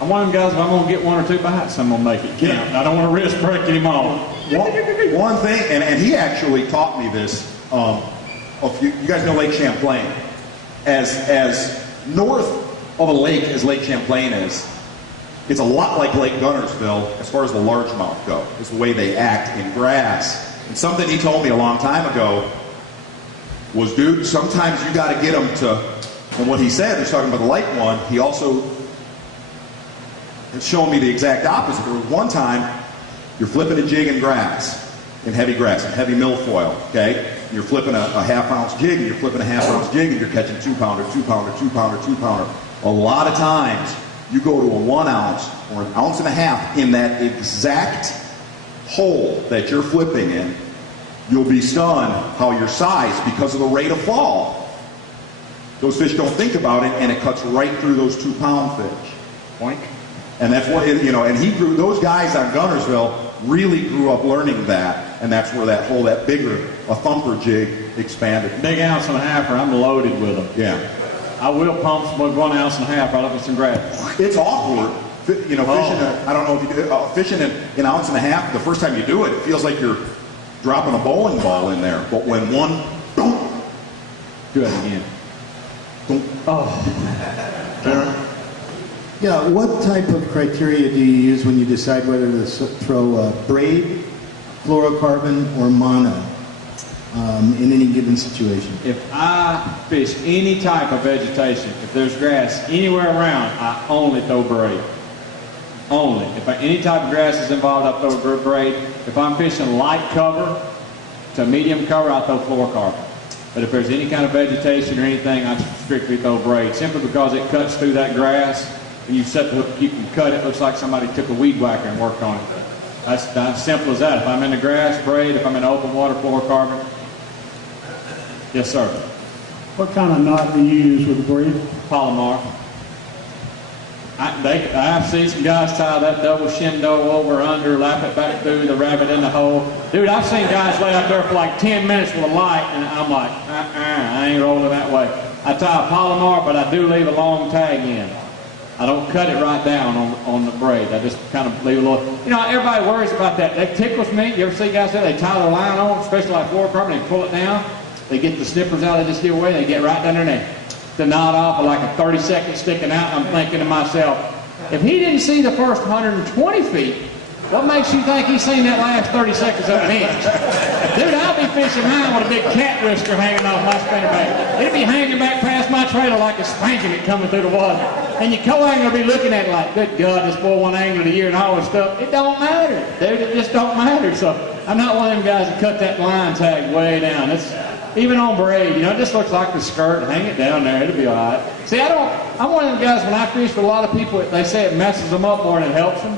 I'm one of them guys, if I'm going to get 1 or 2 bites, I'm going to make it count. I don't want to risk breaking him off. One thing, and he actually taught me this. You guys know Lake Champlain. As north of a lake as Lake Champlain is, it's a lot like Lake Guntersville as far as the largemouth go. It's the way they act in grass. And something he told me a long time ago was, dude, sometimes you got to get them to, and what he said, he's talking about the light one, he also has shown me the exact opposite. There was one time, you're flipping a jig in grass, in heavy milfoil, okay? You're flipping a half-ounce jig, and you're flipping a half-ounce jig, and you're catching 2-pounder, 2-pounder, 2-pounder, 2-pounder. A lot of times, you go to a 1 ounce or 1.5 ounces in that exact hole that you're flipping in, you'll be stunned how your size, because of the rate of fall, those fish don't think about it, and it cuts right through those 2-pound fish. Boink. And that's what, and he grew, those guys on Guntersville really grew up learning that, and that's where that bigger, a thumper jig expanded. Big 1.5 ounces, or I'm loaded with them. Yeah. I will pump some 1.5 ounces right up with some grass. It's awkward. Fishing, I don't know if you do, fishing in 1.5 ounces, the first time you do it, it feels like you're dropping a bowling ball in there. But when one, boom, do it again. Boom. Yeah, what type of criteria do you use when you decide whether to throw braid, fluorocarbon, or mono in any given situation? If I fish any type of vegetation, if there's grass anywhere around, I only throw braid. Only. If any type of grass is involved, I throw braid. If I'm fishing light cover to medium cover, I throw fluorocarbon. But if there's any kind of vegetation or anything, I strictly throw braid, simply because it cuts through that grass. When you set the hook, you can cut it. It looks like somebody took a weed whacker and worked on it. That's as simple as that. If I'm in the grass, braid. If I'm in open water, fluorocarbon. Yes, sir. What kind of knot do you use with the braid? Palomar. I've seen some guys tie that double shindo over, under, lap it back through, the rabbit in the hole. Dude, I've seen guys lay out there for like 10 minutes with a light, and I'm like, I ain't rolling that way. I tie a Palomar, but I do leave a long tag in. I don't cut it right down on the braid. I just kind of leave a little. Everybody worries about that. That tickles me. You ever see guys there? They tie their line on, especially like fluorocarbon. They pull it down. They get the snippers out. They just give away. They get right down there and the knot off with like a 30 seconds sticking out. I'm thinking to myself, if he didn't see the first 120 feet, what makes you think he's seen that last 30 seconds of an inch? Dude, I'll be fishing high with a big cat whisker hanging off my spinnerbait. It'll be hanging back past my trailer like a spanking it coming through the water. And your co-angler will be looking at it like, good God, this boy won angler of the year and all this stuff. It don't matter, dude. It just don't matter. So I'm not one of them guys that cut that line tag way down. It's even on braid, it just looks like the skirt. Hang it down there, it'll be all right. See, I'm one of them guys, when I fish with a lot of people, they say it messes them up more than it helps them.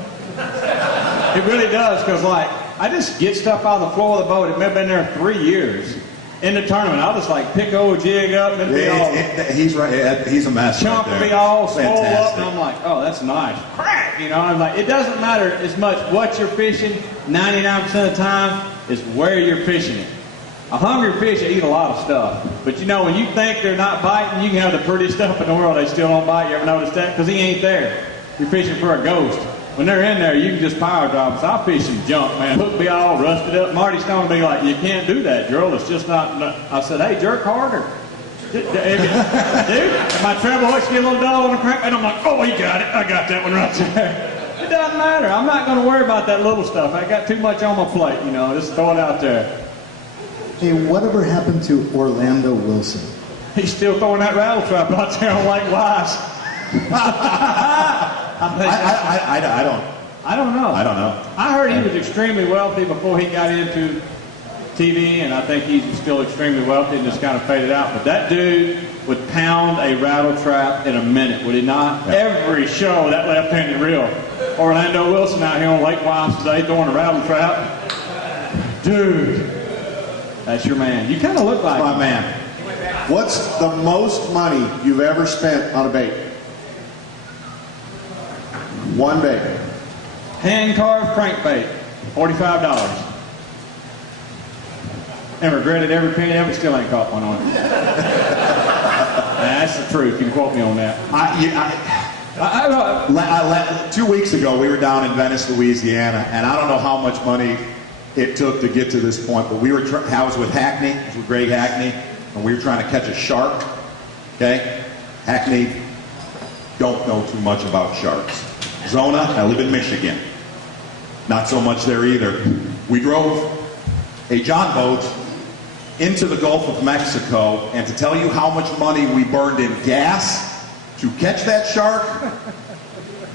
It really does, because I just get stuff out of the floor of the boat. It may have been there 3 years. In the tournament, I'll just pick old jig up and be all... He's right, he's a mess chunk right will there. be all swole up, Fantastic. and I'm like, oh, that's nice. Crack! I'm like, it doesn't matter as much what you're fishing. 99% of the time is where you're fishing it. A hungry fish eat a lot of stuff. But when you think they're not biting, you can have the prettiest stuff in the world. They still don't bite. You ever notice that? Because he ain't there. You're fishing for a ghost. when they're in there, you can just power drive. So I fish some junk, man. Hook be all rusted up. Marty Stone will be like, you can't do that, Gerald. It's just not. I said, hey, jerk harder. Dude, my treble hooks get a little dull on the crank, and I'm like, oh, you got it. I got that one right there. It doesn't matter. I'm not going to worry about that little stuff. I got too much on my plate, you know. Just throw it out there. Hey, whatever happened to Orlando Wilson? He's still throwing that rattle trap out there on Lake Wise. I don't know. I heard he was extremely wealthy before he got into TV, and I think he's still extremely wealthy and just kind of faded out. But that dude would pound a rattle trap in a minute, would he not? Yeah. Every show, that left-handed reel. Orlando Wilson out here on Lake Wise today throwing a rattle trap. Dude, that's your man. You kind of look like my man. What's the most money you've ever spent on a bait? One bait. Hand-carved crankbait, $45. And regretted every penny of it, still ain't caught one on it. That's the truth. You can quote me on that. 2 weeks ago, we were down in Venice, Louisiana, and I don't know how much money it took to get to this point, but I was with Hackney, I was with Greg Hackney, and we were trying to catch a shark, okay? Hackney don't know too much about sharks. Zona, I live in Michigan. Not so much there either. We drove a John boat into the Gulf of Mexico, and to tell you how much money we burned in gas to catch that shark,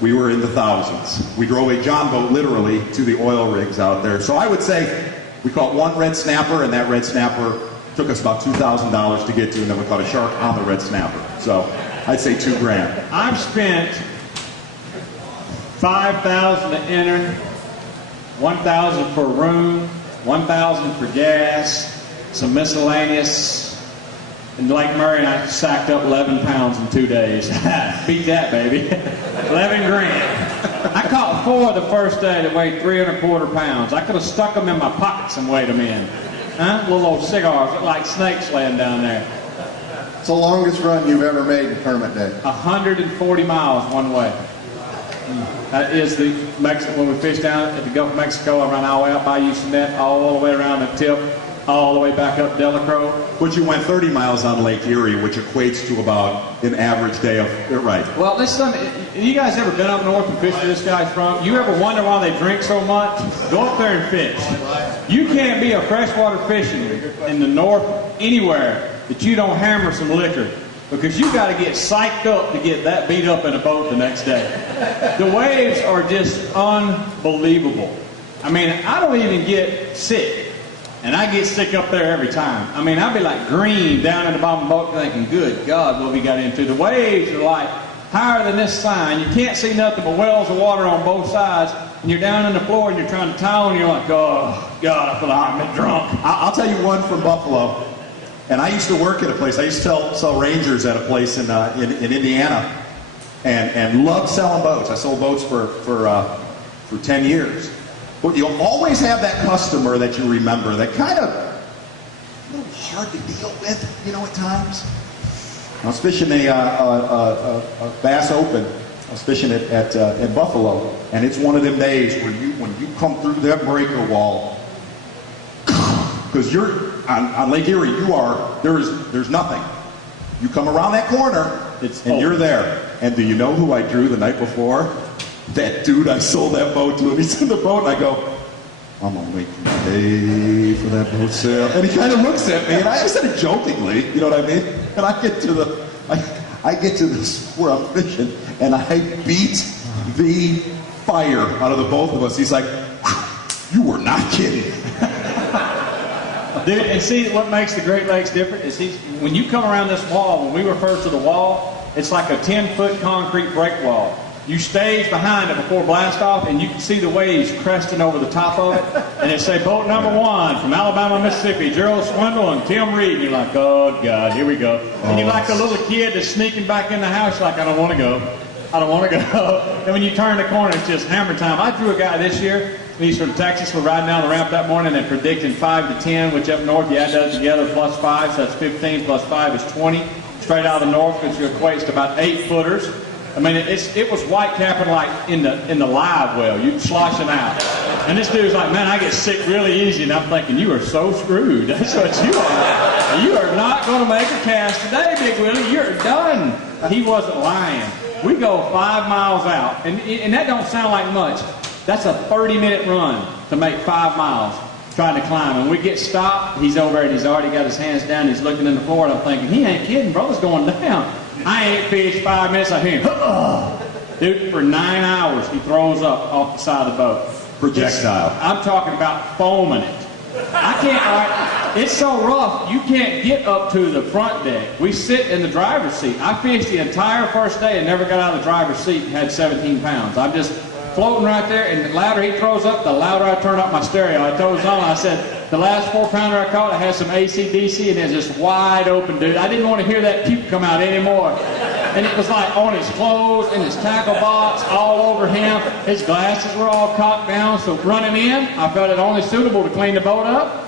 we were in the thousands. We drove a John boat literally to the oil rigs out there. So I would say we caught one red snapper, and that red snapper took us about $2,000 to get to, and then we caught a shark on the red snapper. So I'd say $2,000. I've spent $5,000 to enter, $1,000 for room, $1,000 for gas, some miscellaneous. In Lake Murray, I sacked up 11 pounds in 2 days. Beat that, baby. 11 grand. I caught 4 the first day that weighed 3¼ pounds. I could have stuck them in my pockets and weighed them in. Huh? Little old cigars, look like snakes laying down there. It's the longest run you've ever made in tournament day. 140 miles one way. That is the Mexico. When we fished down at the Gulf of Mexico, I ran all the way out by Houston, all the way around the tip, all the way back up Delacroix. But you went 30 miles on Lake Erie, which equates to about an average day of, you're right. Well, listen, you guys ever been up north and fished where this guy's from? You ever wonder why they drink so much? Go up there and fish. You can't be a freshwater fishing in the north anywhere that you don't hammer some liquor. Because you got to get psyched up to get that beat up in a boat the next day. The waves are just unbelievable. I mean, I don't even get sick. And I get sick up there every time. I mean, I'd be like green down in the bottom of the boat thinking, good God, what we got into. The waves are like higher than this sign. You can't see nothing but wells of water on both sides. And you're down on the floor and you're trying to towel and you're like, oh, God, I feel like I'm drunk. I'll tell you one from Buffalo. And I used to work at a place. I used to sell Rangers at a place in Indiana, and loved selling boats. I sold boats for 10 years. But you'll always have that customer that you remember that kind of a little hard to deal with, you know, at times. I was fishing a Bass Open. I was fishing it at Buffalo, and it's one of them days where when you come through that breaker wall, because you're on Lake Erie, there's nothing. You come around that corner, and you're there. And do you know who I drew the night before? That dude I sold that boat to, and he's in the boat, and I go, I'm gonna make you pay for that boat sale. And he kind of looks at me, and I said it jokingly, you know what I mean? And I get to this where I'm fishing, and I beat the fire out of the both of us. He's like, you were not kidding. Dude, and see what makes the Great Lakes different is when you come around this wall, when we refer to the wall, it's like a 10-foot concrete break wall. You stage behind it before blast off, and you can see the waves cresting over the top of it, and it say boat number 1 from Alabama, Mississippi, Gerald, Swindle, and Tim Reed. And you're like, oh God, here we go. And you're like the little kid that's sneaking back in the house, like I don't want to go. I don't want to go. And when you turn the corner, it's just hammer time. I drew a guy this year. He's from Texas. We're riding down the ramp that morning and predicting 5 to 10, which up north you add those together plus 5, so that's 15 plus 5 is 20. Straight out of the north, which equates to about 8 footers. I mean, it was white capping like in the live well. You slosh it out. And this dude's like, man, I get sick really easy. And I'm thinking, you are so screwed. That's what you are. You are not going to make a cast today, Big Willie. You're done. He wasn't lying. We go 5 miles out. And that don't sound like much. That's a 30-minute run to make 5 miles trying to climb. And we get stopped. He's over there and he's already got his hands down. He's looking in the floor. And I'm thinking, he ain't kidding. Brother's going down. I ain't fished 5 minutes. I hear him. Dude, for 9 hours, he throws up off the side of the boat. Projectile. I'm talking about foaming it. I can't, it's so rough, you can't get up to the front deck. We sit in the driver's seat. I fished the entire first day and never got out of the driver's seat and had 17 pounds. I'm just floating right there, and the louder he throws up, the louder I turn up my stereo. I told Zona, I said, the last 4-pounder I caught, I had some AC/DC, and it's just wide open, dude. I didn't want to hear that puke come out anymore. And it was like on his clothes, in his tackle box, all over him. His glasses were all cocked down, so running in, I felt it only suitable to clean the boat up.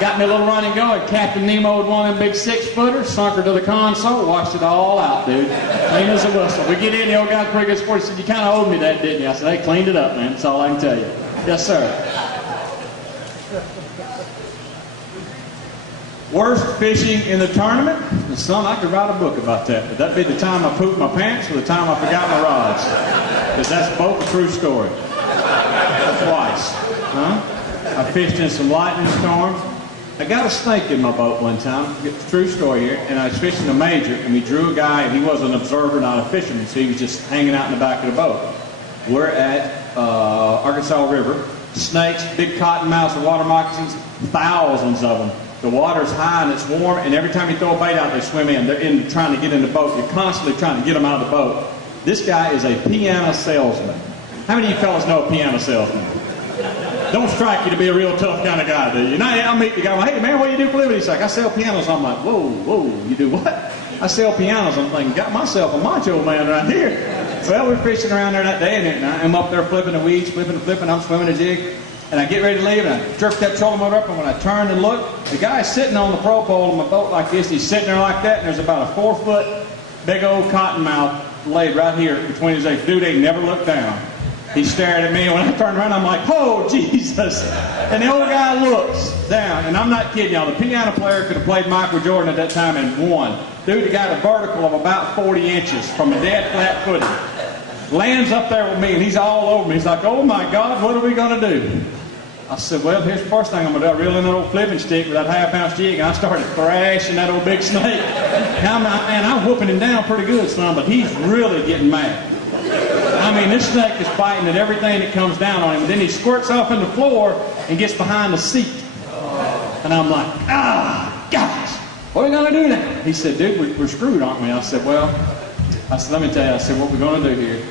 Got me a little run and go, and Captain Nemo had one of them big 6-footers, sunk her to the console, washed it all out, dude. Clean as a whistle. We get in, the old guy's pretty good sport. He said, you kind of owed me that, didn't you? I said, hey, cleaned it up, man. That's all I can tell you. Yes, sir. Worst fishing in the tournament? Son, I could write a book about that. But that'd be the time I pooped my pants or the time I forgot my rods. Because that's both a true story. Twice. Huh? I fished in some lightning storms. I got a snake in my boat one time. It's a true story here. And I was fishing a major, and we drew a guy, and he was an observer, not a fisherman, so he was just hanging out in the back of the boat. We're at Arkansas River. Snakes, big cottonmouths and water moccasins, thousands of them. The water's high and it's warm, and every time you throw a bait out, they swim in. They're trying to get in the boat. You're constantly trying to get them out of the boat. This guy is a piano salesman. How many of you fellas know a piano salesman? Don't strike you to be a real tough kind of guy, do you? Now, I'll meet the guy. I'm like, hey, man, what do you do for a living? He's like, I sell pianos. I'm like, whoa, you do what? I sell pianos. I'm thinking, got myself a macho man right here. Well, we're fishing around there that day, and I'm up there flipping the weeds, flipping. I'm swimming a jig. And I get ready to leave, and I jerk that trolling motor up, and when I turn and look, the guy's sitting on the pro pole in my boat like this. He's sitting there like that, and there's about a 4-foot big old cottonmouth laid right here between his legs. Dude, they never looked down. He's staring at me, and when I turn around, I'm like, oh, Jesus. And the old guy looks down, and I'm not kidding y'all. The piano player could have played Michael Jordan at that time and won. Dude, he got a vertical of about 40 inches from a dead flat footing. Lands up there with me, and he's all over me. He's like, oh, my God, what are we going to do? I said, well, here's the first thing I'm going to do. I reel in that old flipping stick with that half-ounce jig, and I started thrashing that old big snake. And I'm whooping him down pretty good, son, but he's really getting mad. I mean, this snake is biting at everything that comes down on him. And then he squirts off in the floor and gets behind the seat. And I'm like, gosh, what are we going to do now? He said, dude, we're screwed, aren't we? I said, well, let me tell you, I said, what we're going to do here.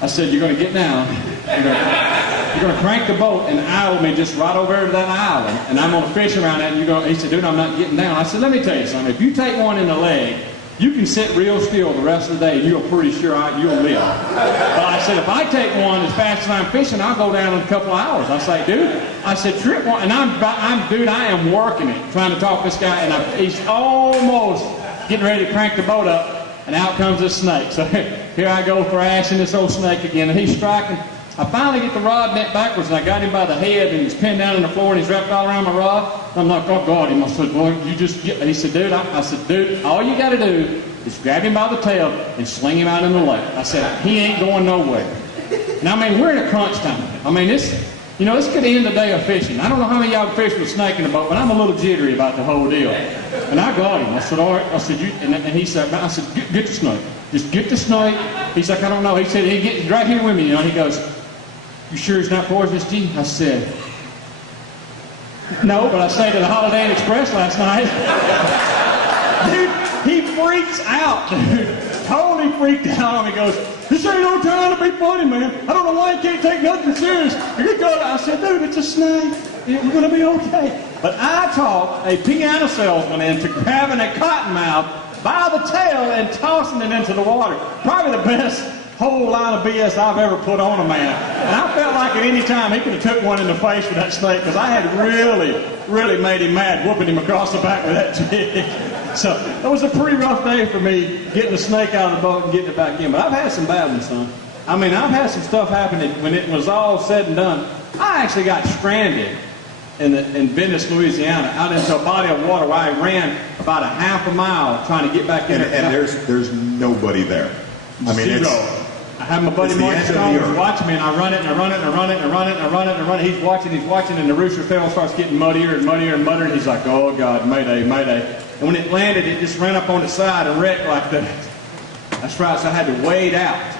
I said, you're going to get down. You're going to crank the boat and idle me just right over to that island. And I'm going to fish around that. And he said, dude, I'm not getting down. I said, let me tell you something. If you take one in the leg, you can sit real still the rest of the day, and you're pretty sure you'll live. But I said, if I take one as fast as I'm fishing, I'll go down in a couple of hours. I say, dude, I said, trip one. And I am working it, trying to talk this guy, and he's almost getting ready to crank the boat up, and out comes this snake. So here I go thrashing this old snake again, and he's striking. I finally get the rod net backwards, and I got him by the head, and he's pinned down on the floor, and he's wrapped all around my rod. I'm like, oh, God. I said, boy, you just get... He said, dude, I said, dude, all you got to do is grab him by the tail and sling him out in the lake. I said, he ain't going nowhere. And I mean, we're in a crunch time. I mean, this could end the day of fishing. I don't know how many of y'all fish with a snake in the boat, but I'm a little jittery about the whole deal. And I got him. I said, all right. I said, and he said, I said, get the snake. Just get the snake. He's like, I don't know. He said, he's right here with me. He goes, you sure it's not poisonous to you? I said, no, but I stayed at the Holiday Inn Express last night. Dude, he freaks out, dude. Totally freaked out on me. He goes, this ain't no time to be funny, man. I don't know why you can't take nothing serious. I said, dude, it's a snake. We're going to be okay. But I talked a piano salesman into grabbing a cottonmouth by the tail and tossing it into the water. Probably the best whole line of BS I've ever put on a man. And I felt like at any time he could have took one in the face with that snake, because I had really, really made him mad, whooping him across the back with that jig. So it was a pretty rough day for me getting the snake out of the boat and getting it back in. But I've had some bad ones, son. I mean, I've had some stuff happen that when it was all said and done. I actually got stranded in Venice, Louisiana, out into a body of water where I ran about a half a mile trying to get back in. And there's nobody there. I mean, Zero. I had my buddy Mark Stone watching me, and I run it, and I run it, and I run it, and I run it, and I run it, and I run it. He's watching, and the rooster tail starts getting muddier and muddier and muddier, and he's like, oh, God, mayday, mayday. And when it landed, it just ran up on its side and wrecked like that. That's right, so I had to wade out.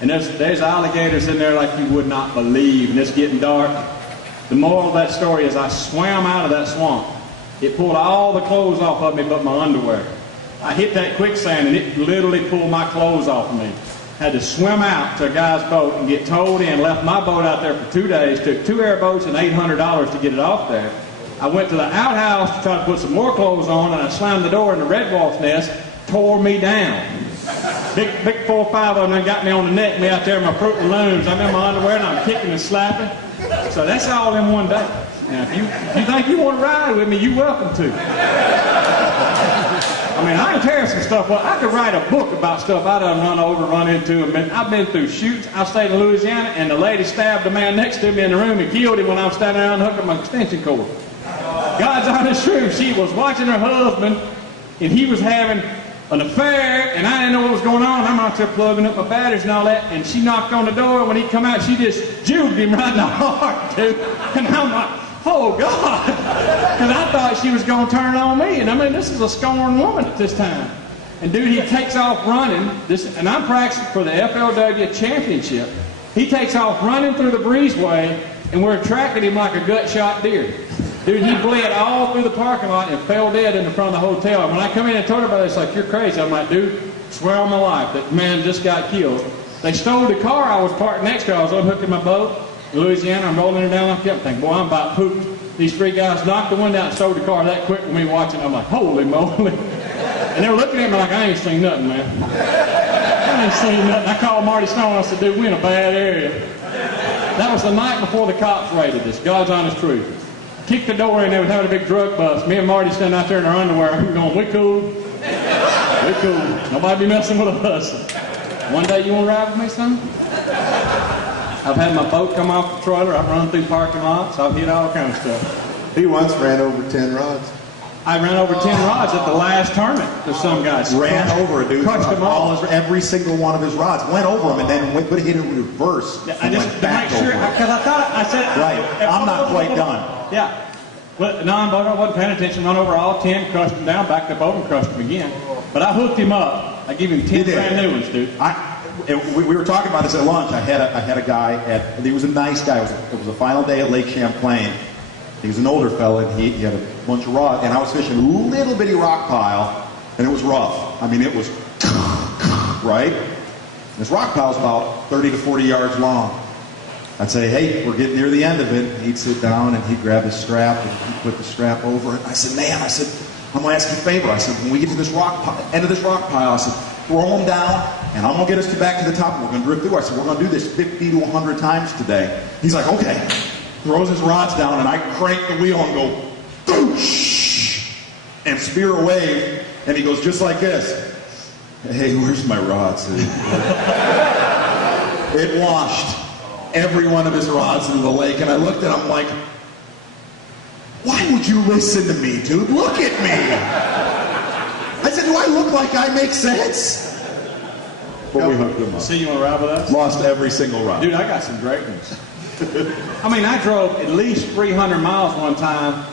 And there's alligators in there like you would not believe, and it's getting dark. The moral of that story is I swam out of that swamp. It pulled all the clothes off of me but my underwear. I hit that quicksand, and it literally pulled my clothes off of me. Had to swim out to a guy's boat and get towed in, left my boat out there for 2 days, took 2 airboats and $800 to get it off there. I went to the outhouse to try to put some more clothes on, and I slammed the door, and the red wolf's nest tore me down. Big 4 or 5 of them got me on the neck, me out there in my Fruit Balloons. I'm in my underwear, and I'm kicking and slapping. So that's all in one day. Now, if you think you want to ride with me, you're welcome to. I mean, I can tear some stuff up. I could write a book about stuff I done run over, run into. I've been through shoots. I stayed in Louisiana, and the lady stabbed the man next to me in the room and killed him when I was standing around hooking my extension cord. God's honest truth. She was watching her husband, and he was having an affair, and I didn't know what was going on. I'm out there plugging up my batteries and all that, and she knocked on the door. When he come out, she just juked him right in the heart, dude. And I'm like, oh, God. Because I thought she was going to turn on me. And I mean, this is a scorned woman at this time. And dude, he takes off running. And I'm practicing for the FLW championship. He takes off running through the breezeway, and we're tracking him like a gut-shot deer. Dude, he bled all through the parking lot and fell dead in the front of the hotel. And when I come in and told her about it, it's like, you're crazy. I'm like, dude, swear on my life, that man just got killed. They stole the car I was parked next to. I was unhooking my boat in Louisiana. I'm rolling her down like that. I'm thinking, boy, I'm about pooped. These 3 guys knocked the window out and stole the car that quick with me watching. I'm like, holy moly. And they were looking at me like, I ain't seen nothing, man. I ain't seen nothing. I called Marty Stone. I said, dude, we're in a bad area. That was the night before the cops raided us. God's honest truth. Kicked the door in, they was having a big drug bust. Me and Marty standing out there in our underwear. We were going, we cool. We cool. Nobody be messing with us. One day you want to ride with me, son? I've had my boat come off the trailer. I've run through parking lots. I've hit all kinds of stuff. He once ran over 10 rods. I ran over 10 rods at the last tournament to some guys. Ran over a dude. Crushed them all. Every single one of his rods. Went over him and then hit it in reverse. I just to make sure, because I thought, I said... Right. I'm not quite done. Yeah. Well, no, I wasn't paying attention. Run over all 10, crushed him down, backed up over and crushed him again. But I hooked him up. I gave him 10 brand new ones, dude. We were talking about this at lunch. I had a guy he was a nice guy. It was the final day at Lake Champlain. He was an older fella, and he had a bunch of rods, and I was fishing a little bitty rock pile, and it was rough. I mean, it was right. This rock pile's about 30 to 40 yards long. I'd say, hey, we're getting near the end of it. He'd sit down and he'd grab his strap and he'd put the strap over it. I said, man, I'm gonna ask you a favor. I said, when we get to this end of this rock pile, I said, throw them down, and I'm gonna get us back to the top, and we're gonna drift through. I said, we're gonna do this 50 to 100 times today. He's like, okay. Throws his rods down, and I crank the wheel and go, doosh, and spear a wave, and he goes just like this. Hey, where's my rods? It washed every one of his rods into the lake, and I looked at him like, why would you listen to me, dude? Look at me. I said, do I look like I make sense? But we hooked him up. See, you want to ride with us? Lost every single rod. Dude, I got some great ones. I mean, I drove at least 300 miles one time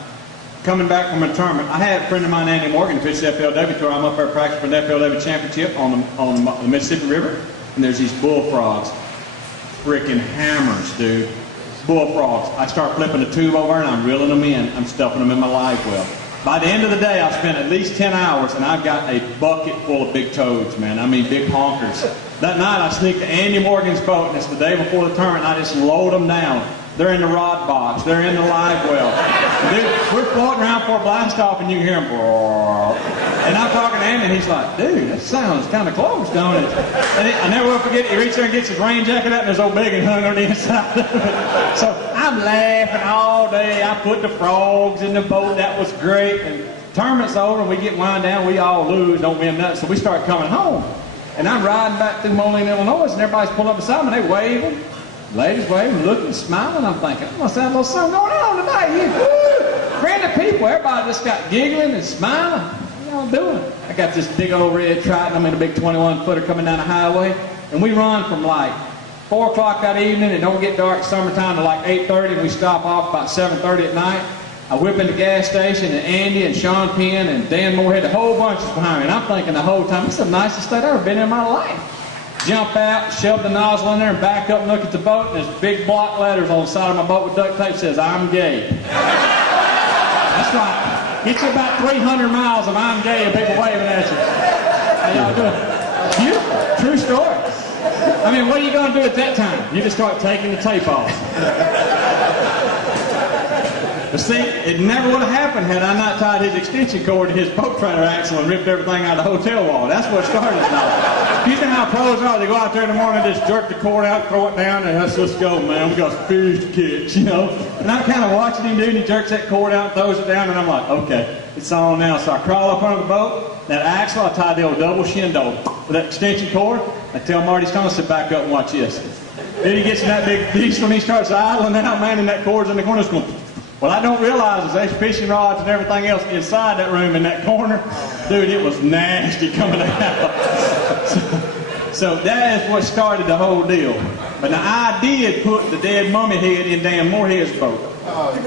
coming back from a tournament. I had a friend of mine, Andy Morgan, fish the FLW tour. I'm up there practicing for the FLW championship on the Mississippi River, and there's these bullfrogs. Freaking hammers, dude. Bullfrogs. I start flipping the tube over, and I'm reeling them in. I'm stuffing them in my live well. By the end of the day, I spent at least 10 hours, and I've got a bucket full of big toads, man. I mean, big honkers. That night, I sneaked to Andy Morgan's boat, and it's the day before the tournament, and I just load them down. They're in the rod box. They're in the live well. Dude, we're floating around for a blast off, and you can hear them. And I'm talking to Andy, and he's like, dude, that sounds kind of close, don't it? And I never will forget, he reached there and gets his rain jacket out, and there's old Biggin hung on the inside of it. So I'm laughing all day. I put the frogs in the boat. That was great. And tournament's over, and we get wound down, we all lose, don't win nothing, so we start coming home. And I'm riding back through Moline, Illinois, and everybody's pulling up beside me, and they waving. Ladies waving, looking, smiling. I'm thinking, I must have a little something going on tonight. Woo! Friendly people, everybody just got giggling and smiling. What y'all doing? I got this big old red Triton. I'm in a big 21-footer coming down the highway, and we run from like 4 o'clock that evening, and don't get dark summertime to like 8:30, and we stop off about 7:30 at night. I whip in the gas station, and Andy and Sean Penn and Dan Moorhead, the whole bunch is behind me, and I'm thinking the whole time, this is the nicest state I've ever been in my life. Jump out, shove the nozzle in there, and back up and look at the boat, and there's big block letters on the side of my boat with duct tape that says, I'm gay. That's right. Get you about 300 miles of I'm gay and people waving at you. How y'all doing? Beautiful. True story. I mean, what are you going to do at that time? You just start taking the tape off. But see, it never would have happened had I not tied his extension cord to his boat trailer axle and ripped everything out of the hotel wall. That's what started it all. You know how pros are. They go out there in the morning, just jerk the cord out, throw it down, and let's go, man. We got some fish to catch, you know. And I'm kind of watching him do it, and he jerks that cord out and throws it down, and I'm like, okay, it's on now. So I crawl up under the boat, that axle, I tie the old double shindo with that extension cord. I tell Marty Stone to sit back up and watch this. Then he gets in that big beast when he starts idling out, man, and that cord's in the corner. It's going, what I don't realize is there's fishing rods and everything else inside that room in that corner. Dude, it was nasty coming out. So that is what started the whole deal. But now I did put the dead mummy head in Dan Moorhead's boat.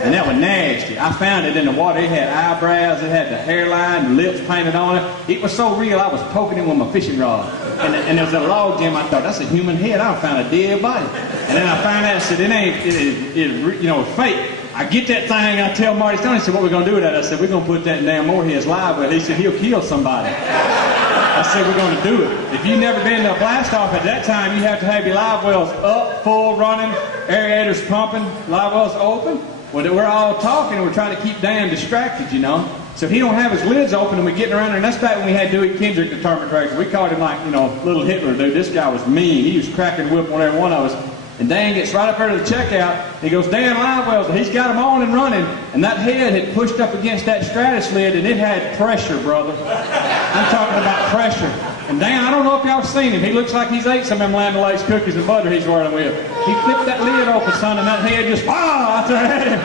And that was nasty. I found it in the water. It had eyebrows, it had the hairline, the lips painted on it. It was so real I was poking it with my fishing rod. And there was a log jam. I thought, that's a human head. I found a dead body. And then I found out, I said, it's fake. I get that thing, I tell Marty Stone, he said, what are we going to do with that? I said, we're going to put that in Dan Moorhead's live well. He said, he'll kill somebody. I said, we're going to do it. If you've never been to a blast-off at that time, you have to have your live wells up, full, running, aerators pumping, live wells open. Well, we're all talking, and we're trying to keep Dan distracted, you know. So if he don't have his lids open, and we're getting around there, and that's back when we had Dewey Kendrick, the tournament director. We called him like, little Hitler, dude. This guy was mean. He was cracking the whip on every one of us. And Dan gets right up there to the checkout. He goes, Dan live wells, and he's got them on and running. And that head had pushed up against that Stratus lid, and it had pressure, brother. I'm talking about pressure. And Dan, I don't know if y'all seen him. He looks like he's ate some of them Land O'Lakes cookies and butter he's running with. He flipped that lid open, son, and that head just, out there at him.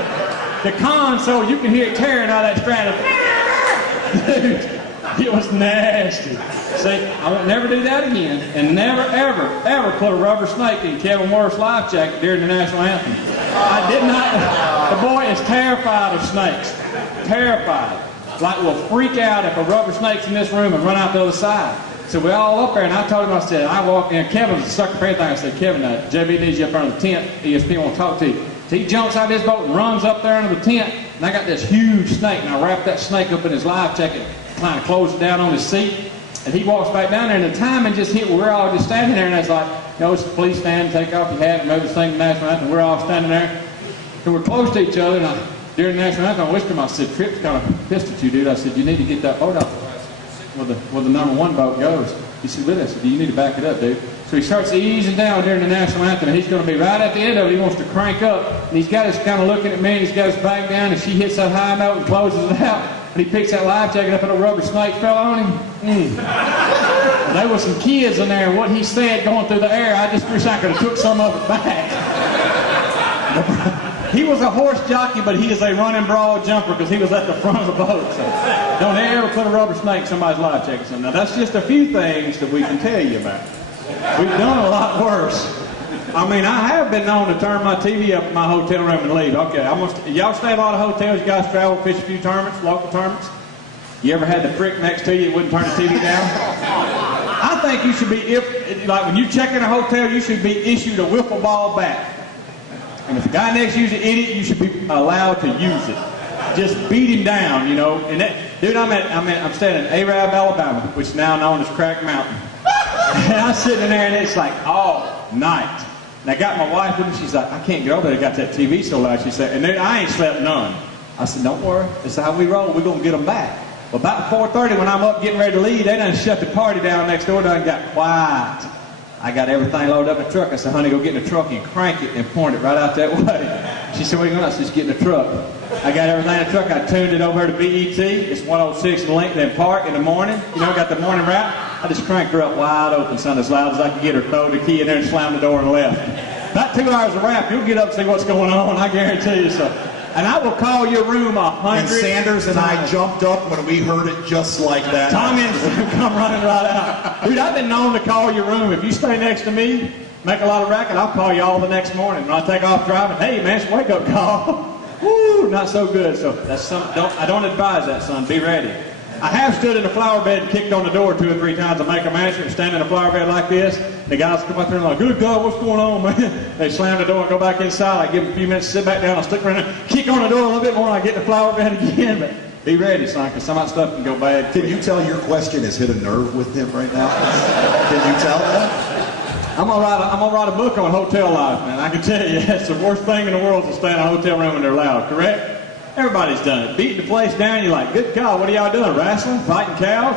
The console, you can hear it tearing out of that Stratus. Dude. It was nasty. See, I won't never do that again, and never, ever, ever put a rubber snake in Kevin Moore's life jacket during the national anthem. I did not. The boy is terrified of snakes. Terrified. Like, will freak out if a rubber snake's in this room and run out the other side. So we're all up there, and I told him, I said, I walk in. Kevin's a sucker for everything. I said, Kevin, JB needs you up there on the tent. ESPN won't talk to you. So he jumps out of his boat and runs up there under the tent, and I got this huge snake, and I wrapped that snake up in his life jacket, kind of closed it down on his seat, and he walks back down there, and the timing just hit. We're all just standing there, and it's like, please stand, take off your hat, and maybe sing the national anthem. We're all standing there, and we're close to each other, and during the national anthem, I whispered to him, I said, Tripp's kind of pissed at you, dude. I said, you need to get that boat out where the number one boat goes. He said, I said, you need to back it up, dude. So he starts easing down during the national anthem, and he's going to be right at the end of it. He wants to crank up, and he's got his kind of looking at me, and he's got his back down, and she hits that high note and closes it out. And he picks that life jacket up, and a rubber snake fell on him. There were some kids in there, and what he said going through the air, I just wish I could have took some of it back. He was a horse jockey, but he is a running broad jumper because he was at the front of the boat. So don't ever put a rubber snake in somebody's life jacket. So now that's just a few things that we can tell you about. We've done a lot worse. I mean, I have been known to turn my TV up in my hotel room and leave. Okay, y'all stay at a lot of hotels. You guys travel, fish a few tournaments, local tournaments. You ever had the prick next to you that wouldn't turn the TV down? I think you should be, like when you check in a hotel, you should be issued a wiffle ball bat. And if the guy next to you is an idiot, you should be allowed to use it. Just beat him down, And that, dude, I'm staying in Arab, Alabama, which is now known as Crack Mountain. And I'm sitting in there, and it's like all night. And I got my wife with me. She's like, I can't get over there. I got that TV so loud. She said, and then I ain't slept none. I said, don't worry. This is how we roll. We're going to get them back. Well, about 4:30 when I'm up getting ready to leave, they done shut the party down next door. Done got quiet. I got everything loaded up in the truck. I said, honey, go get in the truck and crank it and point it right out that way. She said, "What are you going to?" I said, "Just get in the truck." I got everything in the truck. I tuned it over to BET. It's 106 in Lincoln Park in the morning. You know, I got the morning wrap. I just cranked her up wide open, son, as loud as I could get her. Throw the key in there and slammed the door and left. About 2 hours of rap, you'll get up and see what's going on. I guarantee you so. And I will call your room 100 And Sanders and I jumped up when we heard it just like that. Tommy and Sam come running right out. Dude, I've been known to call your room. If you stay next to me, make a lot of racket, I'll call you all the next morning. When I take off driving, hey man, it's a wake up call. Woo, not so good. So that's I don't advise that, son. Be ready. I have stood in the flower bed and kicked on the door 2 or 3 times. I make a manager and stand in a flower bed like this. The guys come up there and like, "Good God, what's going on, man?" They slam the door and go back inside. I give them a few minutes to sit back down. I stick around there, kick on the door a little bit more, and I get in the flower bed again. But be ready, son, because some of that stuff can go bad. Can you tell your question has hit a nerve with him right now? Can you tell that? I'm gonna write a book on hotel life, man. I can tell you, that's the worst thing in the world to stay in a hotel room when they're loud, correct? Everybody's done it. Beating the place down, you're like, "Good God, what are y'all doing? Wrestling? Fighting cows?"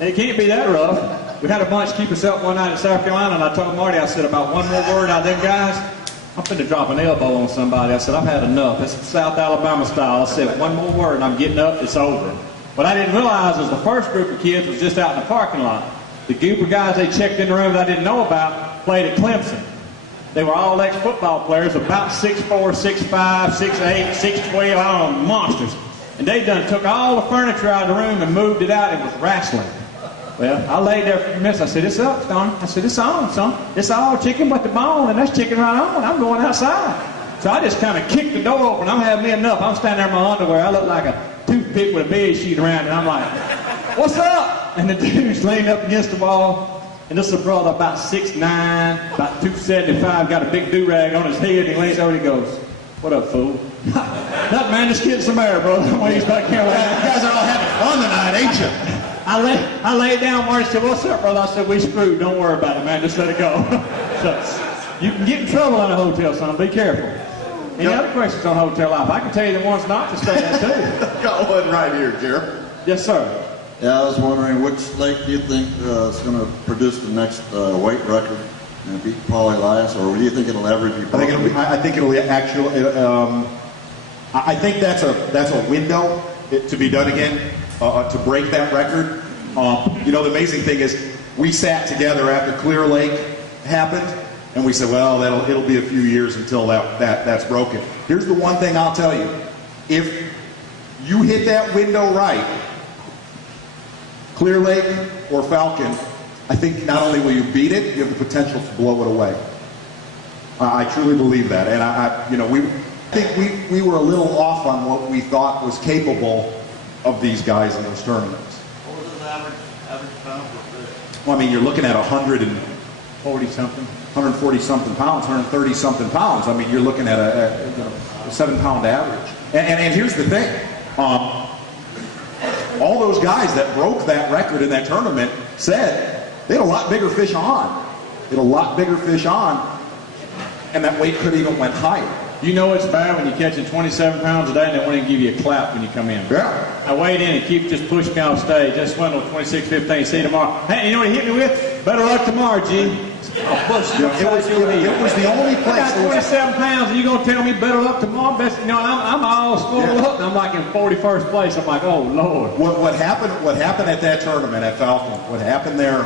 It can't be that rough. We had a bunch keep us up one night in South Carolina, and I told Marty, I said, about one more word out of them guys, I'm finna drop an elbow on somebody. I said, I've had enough. It's South Alabama style. I said, one more word and I'm getting up, it's over. What I didn't realize is the first group of kids was just out in the parking lot. The group of guys they checked in the room that I didn't know about played at Clemson. They were all ex-football players, about 6'4", 6'5", 6'8", 6'12", all monsters. And they done took all the furniture out of the room and moved it out and was wrestling. Well, I laid there for a minute. I said, "It's up, Stone." I said, "It's on, son. It's all chicken but the bone, and that's chicken right on. I'm going outside." So I just kind of kicked the door open. I'm having me enough. I'm standing there in my underwear. I look like a toothpick with a bed sheet around it. And I'm like, "What's up?" And the dude's leaning up against the wall. And this is a brother about 6'9", about 275, got a big do-rag on his head. He leans over and he goes, "What up, fool?" "Nothing, man, just getting some air, brother." He's back here. You guys are all having fun tonight, ain't you? I laid down. Marty said, "What's up, brother?" I said, "We screwed. Don't worry about it, man. Just let it go." So you can get in trouble in a hotel, son. Be careful. Any other questions on hotel life? I can tell you the ones not to stay at too. Got one right here, Gerald. Yes, sir. Yeah, I was wondering which lake do you think is going to produce the next weight record and beat Polly Elias, or do you think it'll ever be broken? I think it'll actually. I think that's a window to be done again to break that record. You know, the amazing thing is we sat together after Clear Lake happened, and we said, "Well, it'll be a few years until that's broken." Here's the one thing I'll tell you: if you hit that window right, Clear Lake or Falcon, I think not only will you beat it, you have the potential to blow it away. I truly believe that, and we think we were a little off on what we thought was capable of these guys in those tournaments. What was his average pound for this? Well, I mean, you're looking at 140 something pounds, 130 something pounds. I mean, you're looking at a 7-pound average. And here's the thing. All those guys that broke that record in that tournament said they had a lot bigger fish on. They had a lot bigger fish on, and that weight could even went higher. You know it's bad when you're catching 27 pounds a day and they won't even give you a clap when you come in. Yeah. I weighed in and keep just pushing me off stage. Just Swindle 26-15. See you tomorrow. Hey, you know what he hit me with? "Better luck tomorrow, G." Oh, bullshit. It was the only place. I got 27 pounds and you gonna tell me better luck tomorrow? Best, I'm all spoiled up and I'm like in 41st place. I'm like, oh Lord. What happened at that tournament at Falcon? What happened there?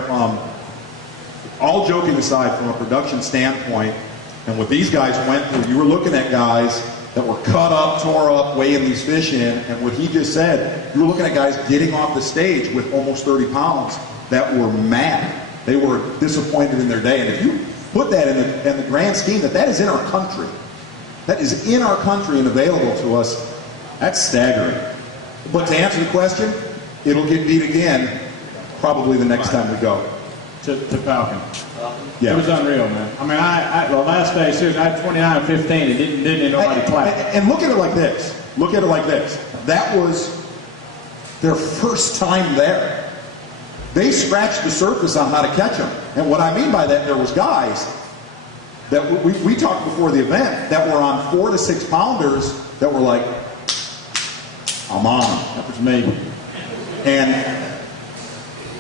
All joking aside, from a production standpoint, and what these guys went through, you were looking at guys that were cut up, tore up, weighing these fish in, and what he just said, you were looking at guys getting off the stage with almost 30 pounds that were mad. They were disappointed in their day, and if you put that in the grand scheme, that is in our country. That is in our country and available to us. That's staggering. But to answer the question, it'll get beat again, probably the next time we go. To Falcon. Yeah. It was unreal, man. I mean, the last day, seriously, I had 29-15 and didn't nobody clap. And look at it like this. Look at it like this. That was their first time there. They scratched the surface on how to catch them. And what I mean by that, there was guys that we talked before the event that were on 4 to 6 pounders that were like, "I'm on them." That was me. And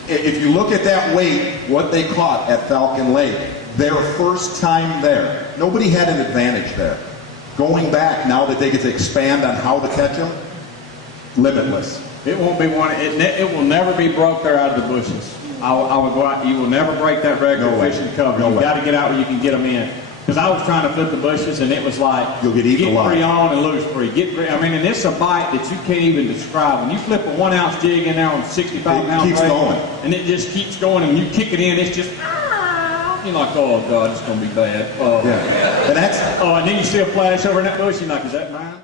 if you look at that weight, what they caught at Falcon Lake, their first time there, nobody had an advantage there. going back now that they get to expand on how to catch them, limitless. It won't be one. It will never be broke there out of the bushes. I would go out. You will never break that regular No way. fishing cover. No You way. got to get out where you can get them in. Because I was trying to flip the bushes, and it was like You'll get eaten alive. free on and lose free. Get free. I mean, and it's a bite that you can't even describe. When you flip a 1 ounce jig in there on 65 It pound keeps braid, going. and it just keeps going, and you kick it in, it's just. You're like, oh God, it's gonna be bad. Oh, Yeah. And that's oh, and then you see a flash over in that bush. You're like, is that mine?